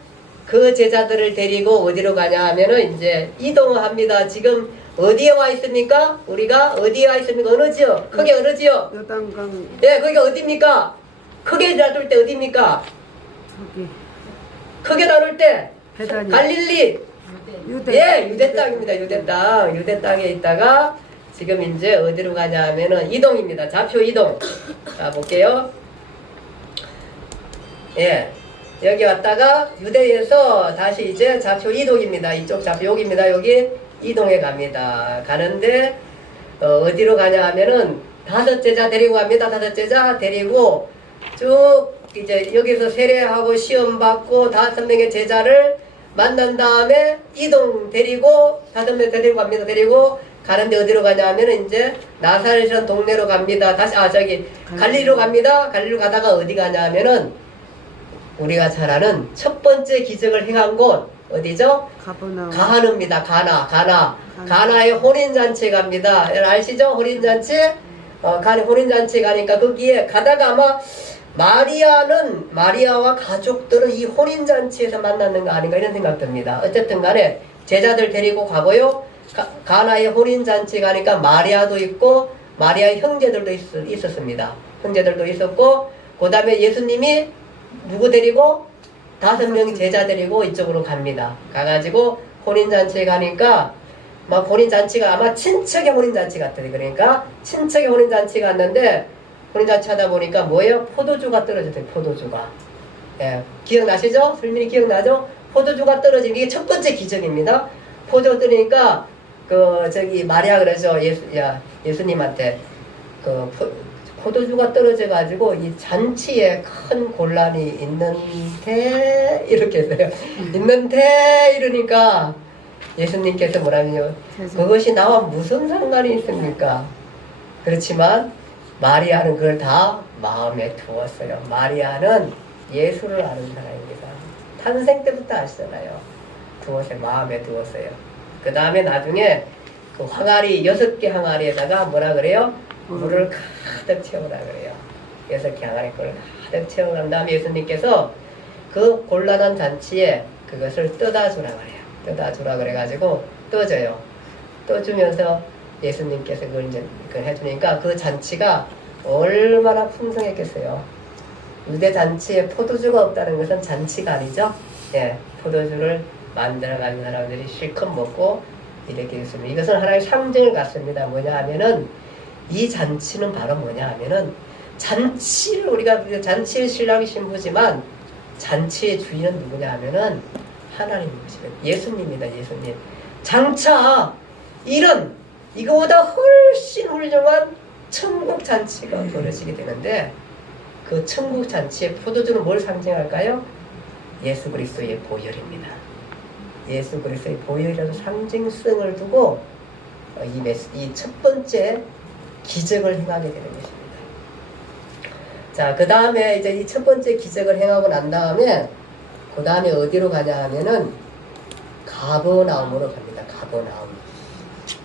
그 제자들을 데리고 어디로 가냐 하면은 이제 이동합니다. 지금 어디에 와 있습니까? 우리가 어디에 와 있습니까? 어느 지역? 크게 어느 지역? 요단강. 예, 거기가 어디입니까? 크게 나눌 때 어디입니까? 저기 크게 나눌 때 베다니. 갈릴리. 예, 유대 땅입니다. 유대 땅에 있다가 지금 이제 어디로 가냐 하면은 이동입니다. 좌표 이동. 자, 볼게요. 예. 여기 왔다가 유대에서 다시 이제 좌표 이동입니다. 이쪽 좌표 여기입니다. 여기 이동해 갑니다. 가는데 어디로 가냐 하면은 5 제자 데리고 갑니다. 5 제자 데리고 쭉 이제 여기서 세례하고 시험 받고 5명의 제자를 만난 다음에 이동 데리고 5명 데리고 갑니다. 데리고 가는데 어디로 가냐 하면은 이제 나사렛이라는 동네로 갑니다. 다시 저기 갈릴리로 갑니다. 갈릴리로 가다가 어디 가냐 하면은 우리가 잘 아는 첫 번째 기적을 행한 곳 어디죠? 가나입니다. 가나의 혼인잔치에 갑니다. 아시죠? 혼인잔치? 혼인잔치에 가니까 거기에 가다가 아마 마리아와 가족들은 이 혼인잔치에서 만났는 거 아닌가 이런 생각 듭니다. 어쨌든 간에 제자들 데리고 가고요. 가나의 혼인잔치 가니까 마리아도 있고 마리아의 형제들도 있었습니다. 형제들도 있었고 그 다음에 예수님이 누구 데리고? 5명의 제자 데리고 이쪽으로 갑니다. 가가지고 혼인잔치에 가니까 막 혼인잔치가 아마 친척의 혼인잔치 같아요. 그러니까 친척의 혼인잔치 갔는데 혼인잔치 하다 보니까 뭐예요? 포도주가 떨어졌어요. 포도주가. 예, 기억나시죠? 설민이 기억나죠? 포도주가 떨어진 게 첫 번째 기적입니다. 포도가 떨어지니까 마리아 그러죠. 예수님한테 포도주가 떨어져 가지고 이 잔치에 큰 곤란이 있는데 이렇게 했어요. 있는데 이러니까 예수님께서 뭐라면요. 그것이 나와 무슨 상관이 있습니까? 그렇지만 마리아는 그걸 다 마음에 두었어요. 마리아는 예수를 아는 사람입니다. 탄생 때부터 아시잖아요. 두었어요. 마음에 두었어요. 그 다음에 나중에 그 항아리 6개 항아리에다가 뭐라 그래요? 물을 가득 채우라 그래요. 6개 항아리 걸 가득 채우고 난 다음에 예수님께서 그 곤란한 잔치에 그것을 떠다 주라 그래요. 떠다 주라 그래가지고 떠줘요. 떠주면서 예수님께서 그걸 이제 해주니까 그 잔치가 얼마나 풍성했겠어요. 유대 잔치에 포도주가 없다는 것은 잔치가 아니죠. 예, 포도주를 만들어가는 사람들이 실컷 먹고 이렇게 됐습니다. 이것은 하나의 상징을 갖습니다. 뭐냐 하면은 이 잔치는 바로 뭐냐 하면은 잔치를 우리가 잔치의 신랑이 신부지만 잔치의 주인은 누구냐 하면은 하나님이십니다. 예수님입니다. 예수님. 장차 이런 이거보다 훨씬 훌륭한 천국 잔치가 벌어지게 되는데 그 천국 잔치의 포도주는 뭘 상징할까요? 예수 그리스도의 보혈입니다. 예수 그리스도의 보혈이라는 상징성을 두고 이 첫 번째 기적을 행하게 되는 것입니다. 자, 그 다음에 이제 이 첫 번째 기적을 행하고 난 다음에 그 다음에 어디로 가냐 하면은 가버나움으로 갑니다.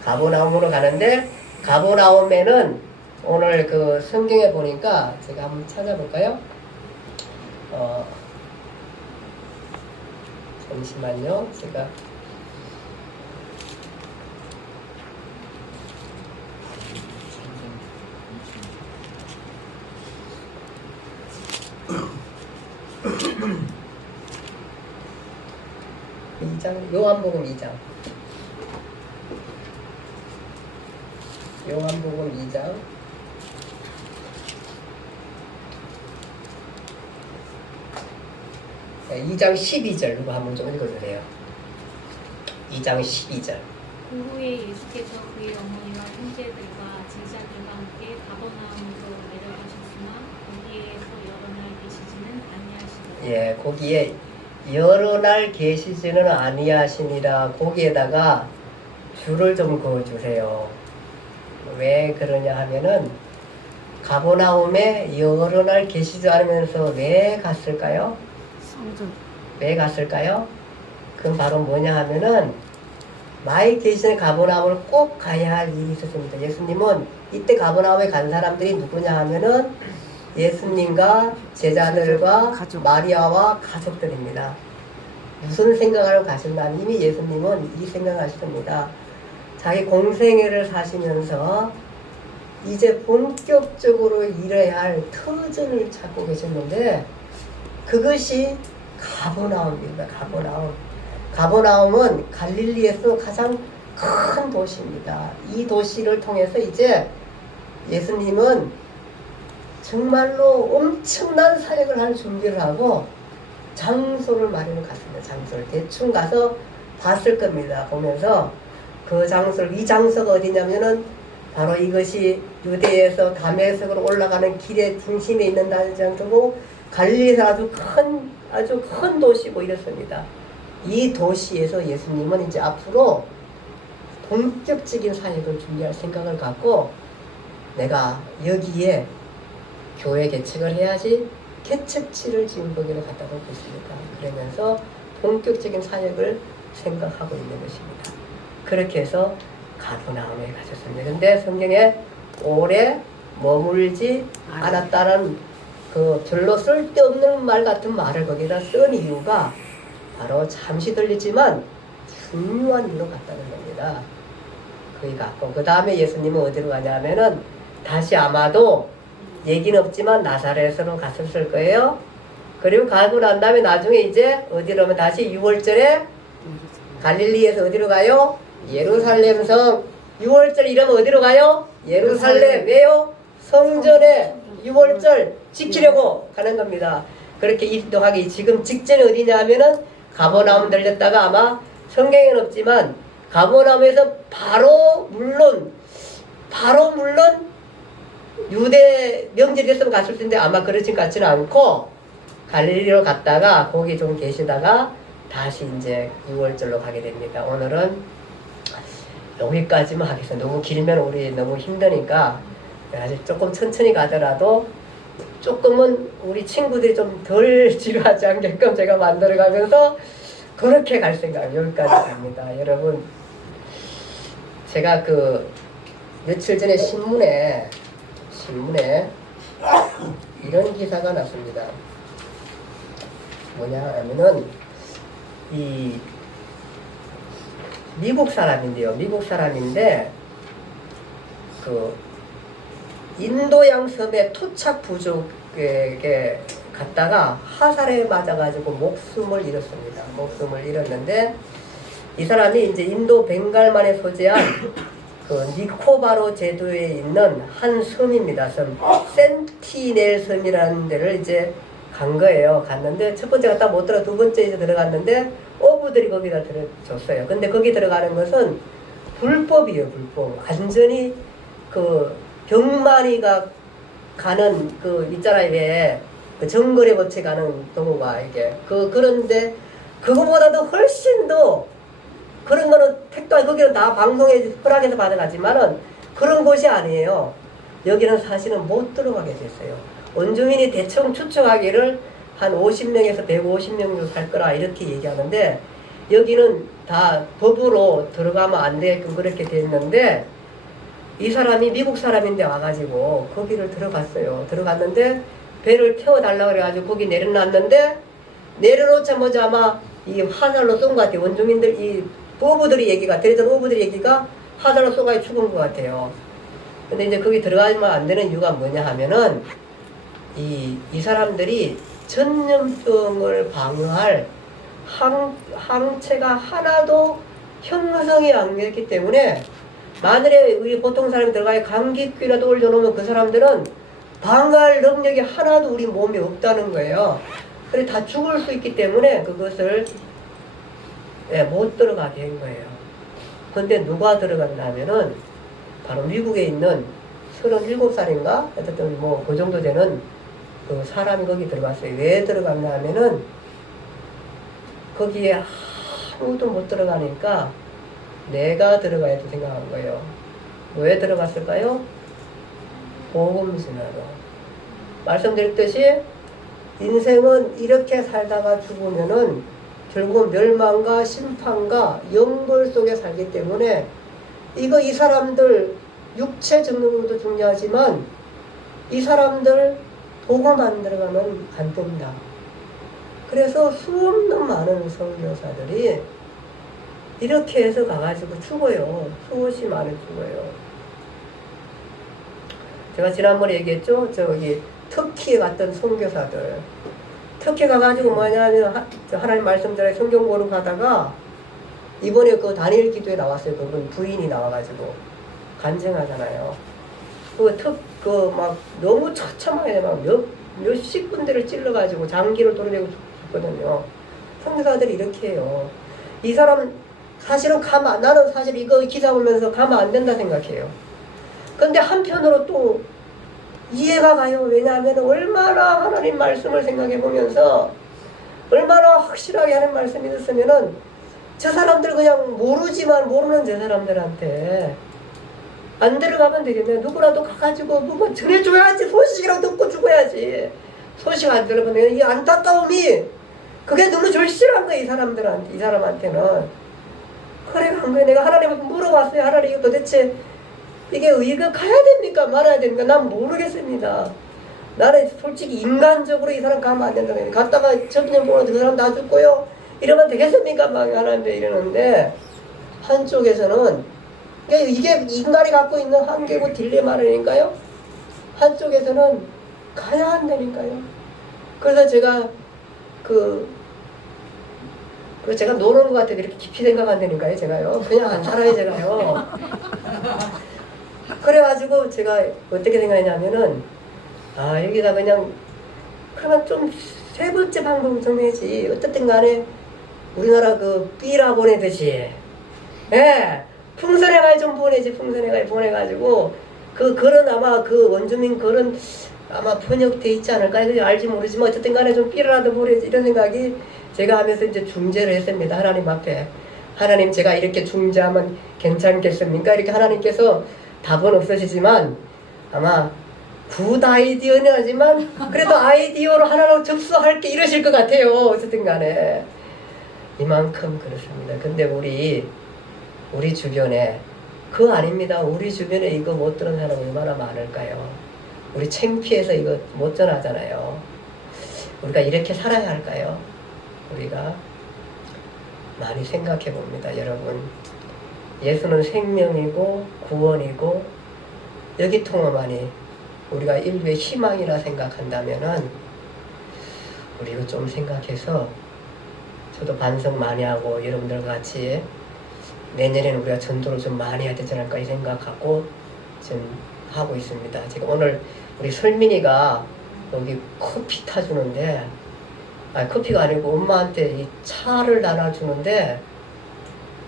가버나움으로 가는데 가버나움에는 오늘 그 성경에 보니까 제가 한번 찾아볼까요? 잠시만요. 제가 요한복음 2장 요한복음 2장 2장 12절 누가 한번 좀 읽어주세요. 2장 12절. 그 후에 예수께서 그의 어머니와 형제들과 제자들과 함께 가버나움으로 내려가셨으나 거기에서 여러 날 계시지는 아니하시더라. 예, 거기에 여러 날 계시지는 아니하시니라. 거기에다가 줄을 좀 그어주세요. 왜 그러냐 하면은 가버나움에 여러 날 계시지 않으면서 왜 갔을까요? 성전. 왜 갔을까요? 그건 바로 뭐냐 하면은 많이 계시는 가버나움을 꼭 가야 할 일이 있었습니다. 예수님은 이때 가버나움에 간 사람들이 누구냐 하면은 예수님과 제자들과 가족. 마리아와 가족들입니다. 무슨 생각을 가셨나면 이미 예수님은 이 생각을 하셨습니다. 자기 공생애를 사시면서 이제 본격적으로 일해야 할 터전을 찾고 계셨는데 그것이 가버나움입니다. 가버나움은 갈릴리에서 가장 큰 도시입니다. 이 도시를 통해서 이제 예수님은 정말로 엄청난 사역을 할 준비를 하고 장소를 마련해 갔습니다. 장소를 대충 가서 봤을 겁니다. 보면서 그 장소를, 이 장소가 어디냐면은 바로 이것이 유대에서 다메섹으로 올라가는 길의 중심에 있는 장소고 갈릴리에서 아주 큰 도시고 이렇습니다. 이 도시에서 예수님은 이제 앞으로 본격적인 사역을 준비할 생각을 갖고 내가 여기에 교회 개척을 해야지 개척지를 지은 거기로 갖다 놓고 있습니다. 그러면서 본격적인 사역을 생각하고 있는 것입니다. 그렇게 해서 가버나움에 가셨습니다. 그런데 성경에 오래 머물지 않았다는 그 별로 쓸데없는 말 같은 말을 거기다 쓴 이유가 바로 잠시 들리지만 중요한 이유로 갔다는 겁니다. 거기 갔고 그 다음에 예수님은 어디로 가냐면은 다시 아마도 얘기는 없지만 나사렛으로 갔었을 거예요. 그리고 가고 난 다음에 나중에 이제 어디로 오면 다시 6월절에 갈릴리에서 어디로 가요? 예루살렘성. 6월절 이러면 어디로 가요? 예루살렘. 왜요? 성전에 6월절 지키려고 가는 겁니다. 그렇게 이동하기 지금 직전에 어디냐 하면은 가버나움 들렸다가 아마 성경에는 없지만 가버나움에서 바로 물론 유대 명절이 됐으면 갔을 텐데 아마 그러진 같지는 않고 갈릴리로 갔다가 거기 좀 계시다가 다시 이제 6월절로 가게 됩니다. 오늘은 여기까지만 하겠습니다. 너무 길면 우리 너무 힘드니까 아직 조금 천천히 가더라도 조금은 우리 친구들이 좀 덜 지루하지 않게끔 제가 만들어가면서 그렇게 갈 생각 여기까지 갑니다. 여러분 제가 그 며칠 전에 신문에 이런 기사가 났습니다. 뭐냐 하면은 이 미국 사람인데 그 인도양 섬의 토착 부족에게 갔다가 화살에 맞아가지고 목숨을 잃었습니다. 목숨을 잃었는데 이 사람이 이제 인도 벵갈만에 소재한 그 니코바로 제도에 있는 한 섬입니다. 섬 센티넬 섬이라는 데를 이제 간 거예요. 갔는데 첫 번째 갔다 못 들어 두 번째 이제 들어갔는데 어부들이 거기다 들어줬어요. 근데 거기 들어가는 것은 불법이에요. 불법. 완전히 그 병만이가 가는 그 있잖아요. 왜 그 정거래 거치 가는 동호가 이게 그런데 그거보다도 훨씬 더 그런 거는 택도 아니고 거기는 다 방송에 허락해서 받아가지만은 그런 곳이 아니에요. 여기는 사실은 못 들어가게 됐어요. 원주민이 대충 추측하기를 한 50명에서 150명 정도 살 거라 이렇게 얘기하는데 여기는 다 법으로 들어가면 안 되게끔 그렇게 됐는데 이 사람이 미국 사람인데 와가지고 거기를 들어갔어요. 들어갔는데 배를 태워달라고 그래가지고 거기 내려놨는데 내려놓자마자 아마 이 화살로 쏜 것 같아요. 원주민들 이 어부들이 얘기가 데리던 어부들이 얘기가 화살로 쏘가 죽은 것 같아요. 근데 이제 거기 들어가면 안 되는 이유가 뭐냐 하면은 이 사람들이 전염병을 방어할 항체가 하나도 형성이 안 됐기 때문에 만일에 우리 보통 사람이 들어가야 감기균이라도 올려놓으면 그 사람들은 방어할 능력이 하나도 우리 몸에 없다는 거예요. 그래 다 죽을 수 있기 때문에 그것을 못 들어가게 한 거예요. 근데 누가 들어갔냐면은 바로 미국에 있는 37살인가? 어쨌든 뭐 그 정도 되는 그 사람이 거기 들어갔어요. 왜 들어갔냐 하면은 거기에 아무도 못 들어가니까 내가 들어가야지 생각한 거예요. 왜 들어갔을까요? 복음 전하러. 말씀드렸듯이 인생은 이렇게 살다가 죽으면은 결국은 멸망과 심판과 영벌 속에 살기 때문에 이 사람들 육체 정도도 중요하지만 이 사람들 복음 안 들어가면 안 된다. 그래서 수없는 많은 선교사들이 이렇게 해서 가가지고 죽어요. 수없이 많이 죽어요. 제가 지난번에 얘기했죠. 저기 터키에 갔던 선교사들. 터키 가가지고 뭐냐면 하나님 말씀대로 성경 보러 가다가 이번에 그 다니엘 기도에 나왔어요. 그분 부인이 나와가지고 간증하잖아요. 막 너무 처참하게 막 몇십 군데를 찔러가지고 장기를 돌아내고 죽거든요. 선교사들이 이렇게 해요. 이 사람 사실은 나는 사실 이거 기사 보면서 가면 안 된다 생각해요. 근데 한편으로 또 이해가 가요. 왜냐하면 얼마나 하나님 말씀을 생각해 보면서 얼마나 확실하게 하나님 말씀이 있으면은 저 사람들 그냥 모르지만 모르는 저 사람들한테 안 들어가면 되겠네. 누구라도 가가지고 누구 전해줘야지. 소식이라도 듣고 죽어야지. 소식 안 들어보면 이 안타까움이 그게 너무 절실한 거야. 이 사람한테는. 그래 간 거야. 내가 하나님한테 물어봤어요. 하나님 이거 도대체 이게 의가 가야 됩니까? 말아야 됩니까? 난 모르겠습니다. 나는 솔직히 인간적으로 이 사람 가면 안 된다. 갔다가 저기는 보는 그 사람 다 죽고요. 이러면 되겠습니까? 막 하는데 이러는데 한쪽에서는 이게 인간이 갖고 있는 한계고 딜레마라니까요. 한쪽에서는 가야 한다니까요. 그래서 제가 제가 노는 것 같아도 이렇게 깊이 생각한다니까요. 제가요. 그냥 안 살아요. 제가요. 그래가지고 제가 어떻게 생각했냐면은 여기다 그냥 그러면 좀 세 번째 방법을 정해야지. 어쨌든 간에 우리나라 그 삐라 보내듯이 풍선에 가에 좀 보내지. 풍선에 가에 보내가지고 그런 아마 그 원주민 그런 아마 번역돼 있지 않을까 알지 모르지만 어쨌든 간에 좀 삐라라도 모르지 이런 생각이 제가 하면서 이제 중재를 했습니다. 하나님 앞에. 하나님 제가 이렇게 중재하면 괜찮겠습니까? 이렇게 하나님께서 답은 없으시지만 아마 굿 아이디어는 하지만 그래도 아이디어로 하나로 접수할게 이러실 것 같아요. 어쨌든 간에 이만큼 그렇습니다. 근데 우리 주변에 그거 아닙니다. 우리 주변에 이거 못 들은 사람 얼마나 많을까요? 우리 창피해서 이거 못 전하잖아요. 우리가 이렇게 살아야 할까요? 우리가 많이 생각해 봅니다. 여러분 예수는 생명이고 구원이고 여기 통화만이 우리가 인류의 희망이라 생각한다면은 우리 이거 좀 생각해서 저도 반성 많이 하고 여러분들과 같이 내년에는 우리가 전도를 좀 많이 해야 되지 않을까 이 생각하고 지금 하고 있습니다. 지금 오늘 우리 설민이가 여기 커피 타주는데 커피가 아니고 엄마한테 이 차를 나눠주는데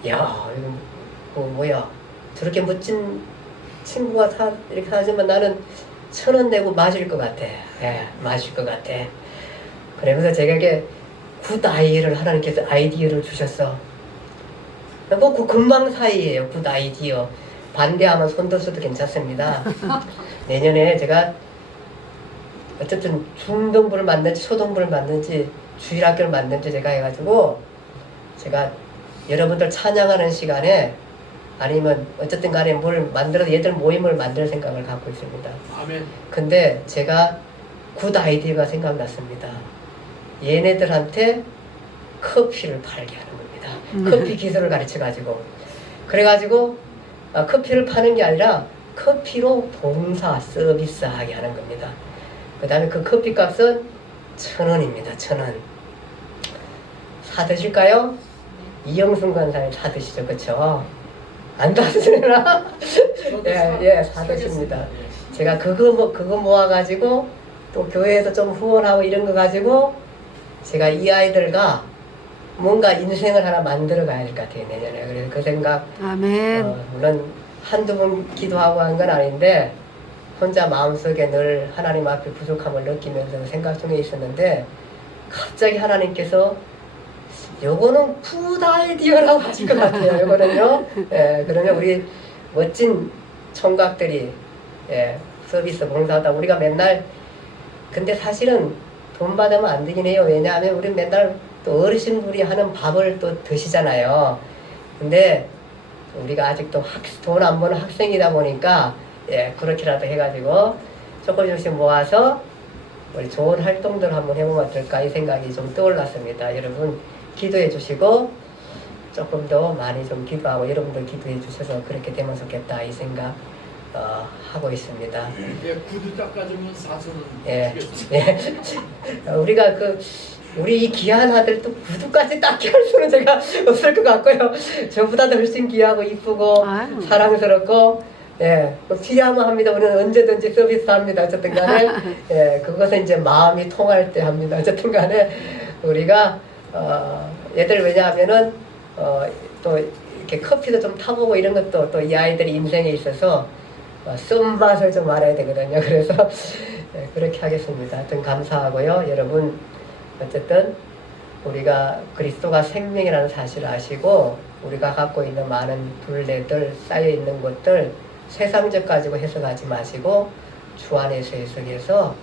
야 이거 뭐야 저렇게 멋진 친구가 이렇게 사주면 나는 1,000원 내고 마실 것 같아. 예, 마실 것 같아. 그러면서 제가 이게 굿 하나님께서 아이디어를 주셨어. 그 금방 사이에요. 굿 아이디어. 반대하면 손들어도 괜찮습니다. 내년에 제가 어쨌든 중등부를 만든지 초등부를 만든지 주일학교를 만든지 제가 해가지고 제가 여러분들 찬양하는 시간에 아니면 어쨌든 간에 뭘 만들어서 얘들 모임을 만들 생각을 갖고 있습니다. 아멘. 근데 제가 굿 아이디어가 생각났습니다. 얘네들한테 커피를 팔게 하는 겁니다. 커피 기술을 가르쳐가지고 그래가지고 커피를 파는 게 아니라 커피로 봉사 서비스하게 하는 겁니다. 그 다음에 그 커피 값은 1,000원입니다. 1,000원. 사드실까요? 이영순 간사님 사드시죠. 그쵸? 안 사드시나? 예, 사드십니다. 제가 그거 모아가지고 또 교회에서 좀 후원하고 이런 거 가지고 제가 이 아이들과 뭔가 인생을 하나 만들어 가야 될 것 같아요. 내년에. 그래서 그 생각 아멘. 물론 한두 번 기도하고 한 건 아닌데 혼자 마음속에 늘 하나님 앞에 부족함을 느끼면서 생각 중에 있었는데 갑자기 하나님께서 요거는 굿 아이디어라고 하실 것 같아요. 요거는요. 예, 그러면 우리 멋진 총각들이 서비스 봉사하다 우리가 맨날 근데 사실은 돈 받으면 안 되긴 해요. 왜냐하면 우리 맨날 또 어르신들이 하는 밥을 또 드시잖아요. 근데 우리가 아직도 돈 안 버는 학생이다 보니까 그렇게라도 해가지고 조금씩 모아서 우리 좋은 활동들 한번 해보면 어떨까 이 생각이 좀 떠올랐습니다. 여러분 기도해 주시고 조금 더 많이 좀 기도하고 여러분들 기도해 주셔서 그렇게 되면 좋겠다 이 생각 하고 있습니다. 구두 닦아주면 4,000원 예. 주겠습니다. 우리가 우리 이 귀한 아들 또 구두까지 닦게 할 수는 제가 없을 것 같고요. 저보다도 훨씬 귀하고 이쁘고 아유. 사랑스럽고 필요하면 합니다. 우리는 언제든지 서비스합니다. 어쨌든 간에 그것은 이제 마음이 통할 때 합니다. 어쨌든 간에 우리가 얘들 왜냐하면은 또 이렇게 커피도 좀 타보고 이런 것도 또 이 아이들이 인생에 있어서 쓴맛을 좀 알아야 되거든요. 그래서 그렇게 하겠습니다. 하여튼 감사하고요. 여러분 어쨌든 우리가 그리스도가 생명이라는 사실을 아시고 우리가 갖고 있는 많은 둘레들 쌓여있는 것들 세상적 가지고 해석하지 마시고 주 안에서 해석해서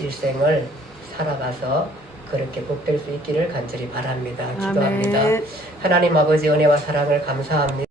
일생을 살아가서 그렇게 복될 수 있기를 간절히 바랍니다. 기도합니다. 아멘. 하나님 아버지 은혜와 사랑을 감사합니다.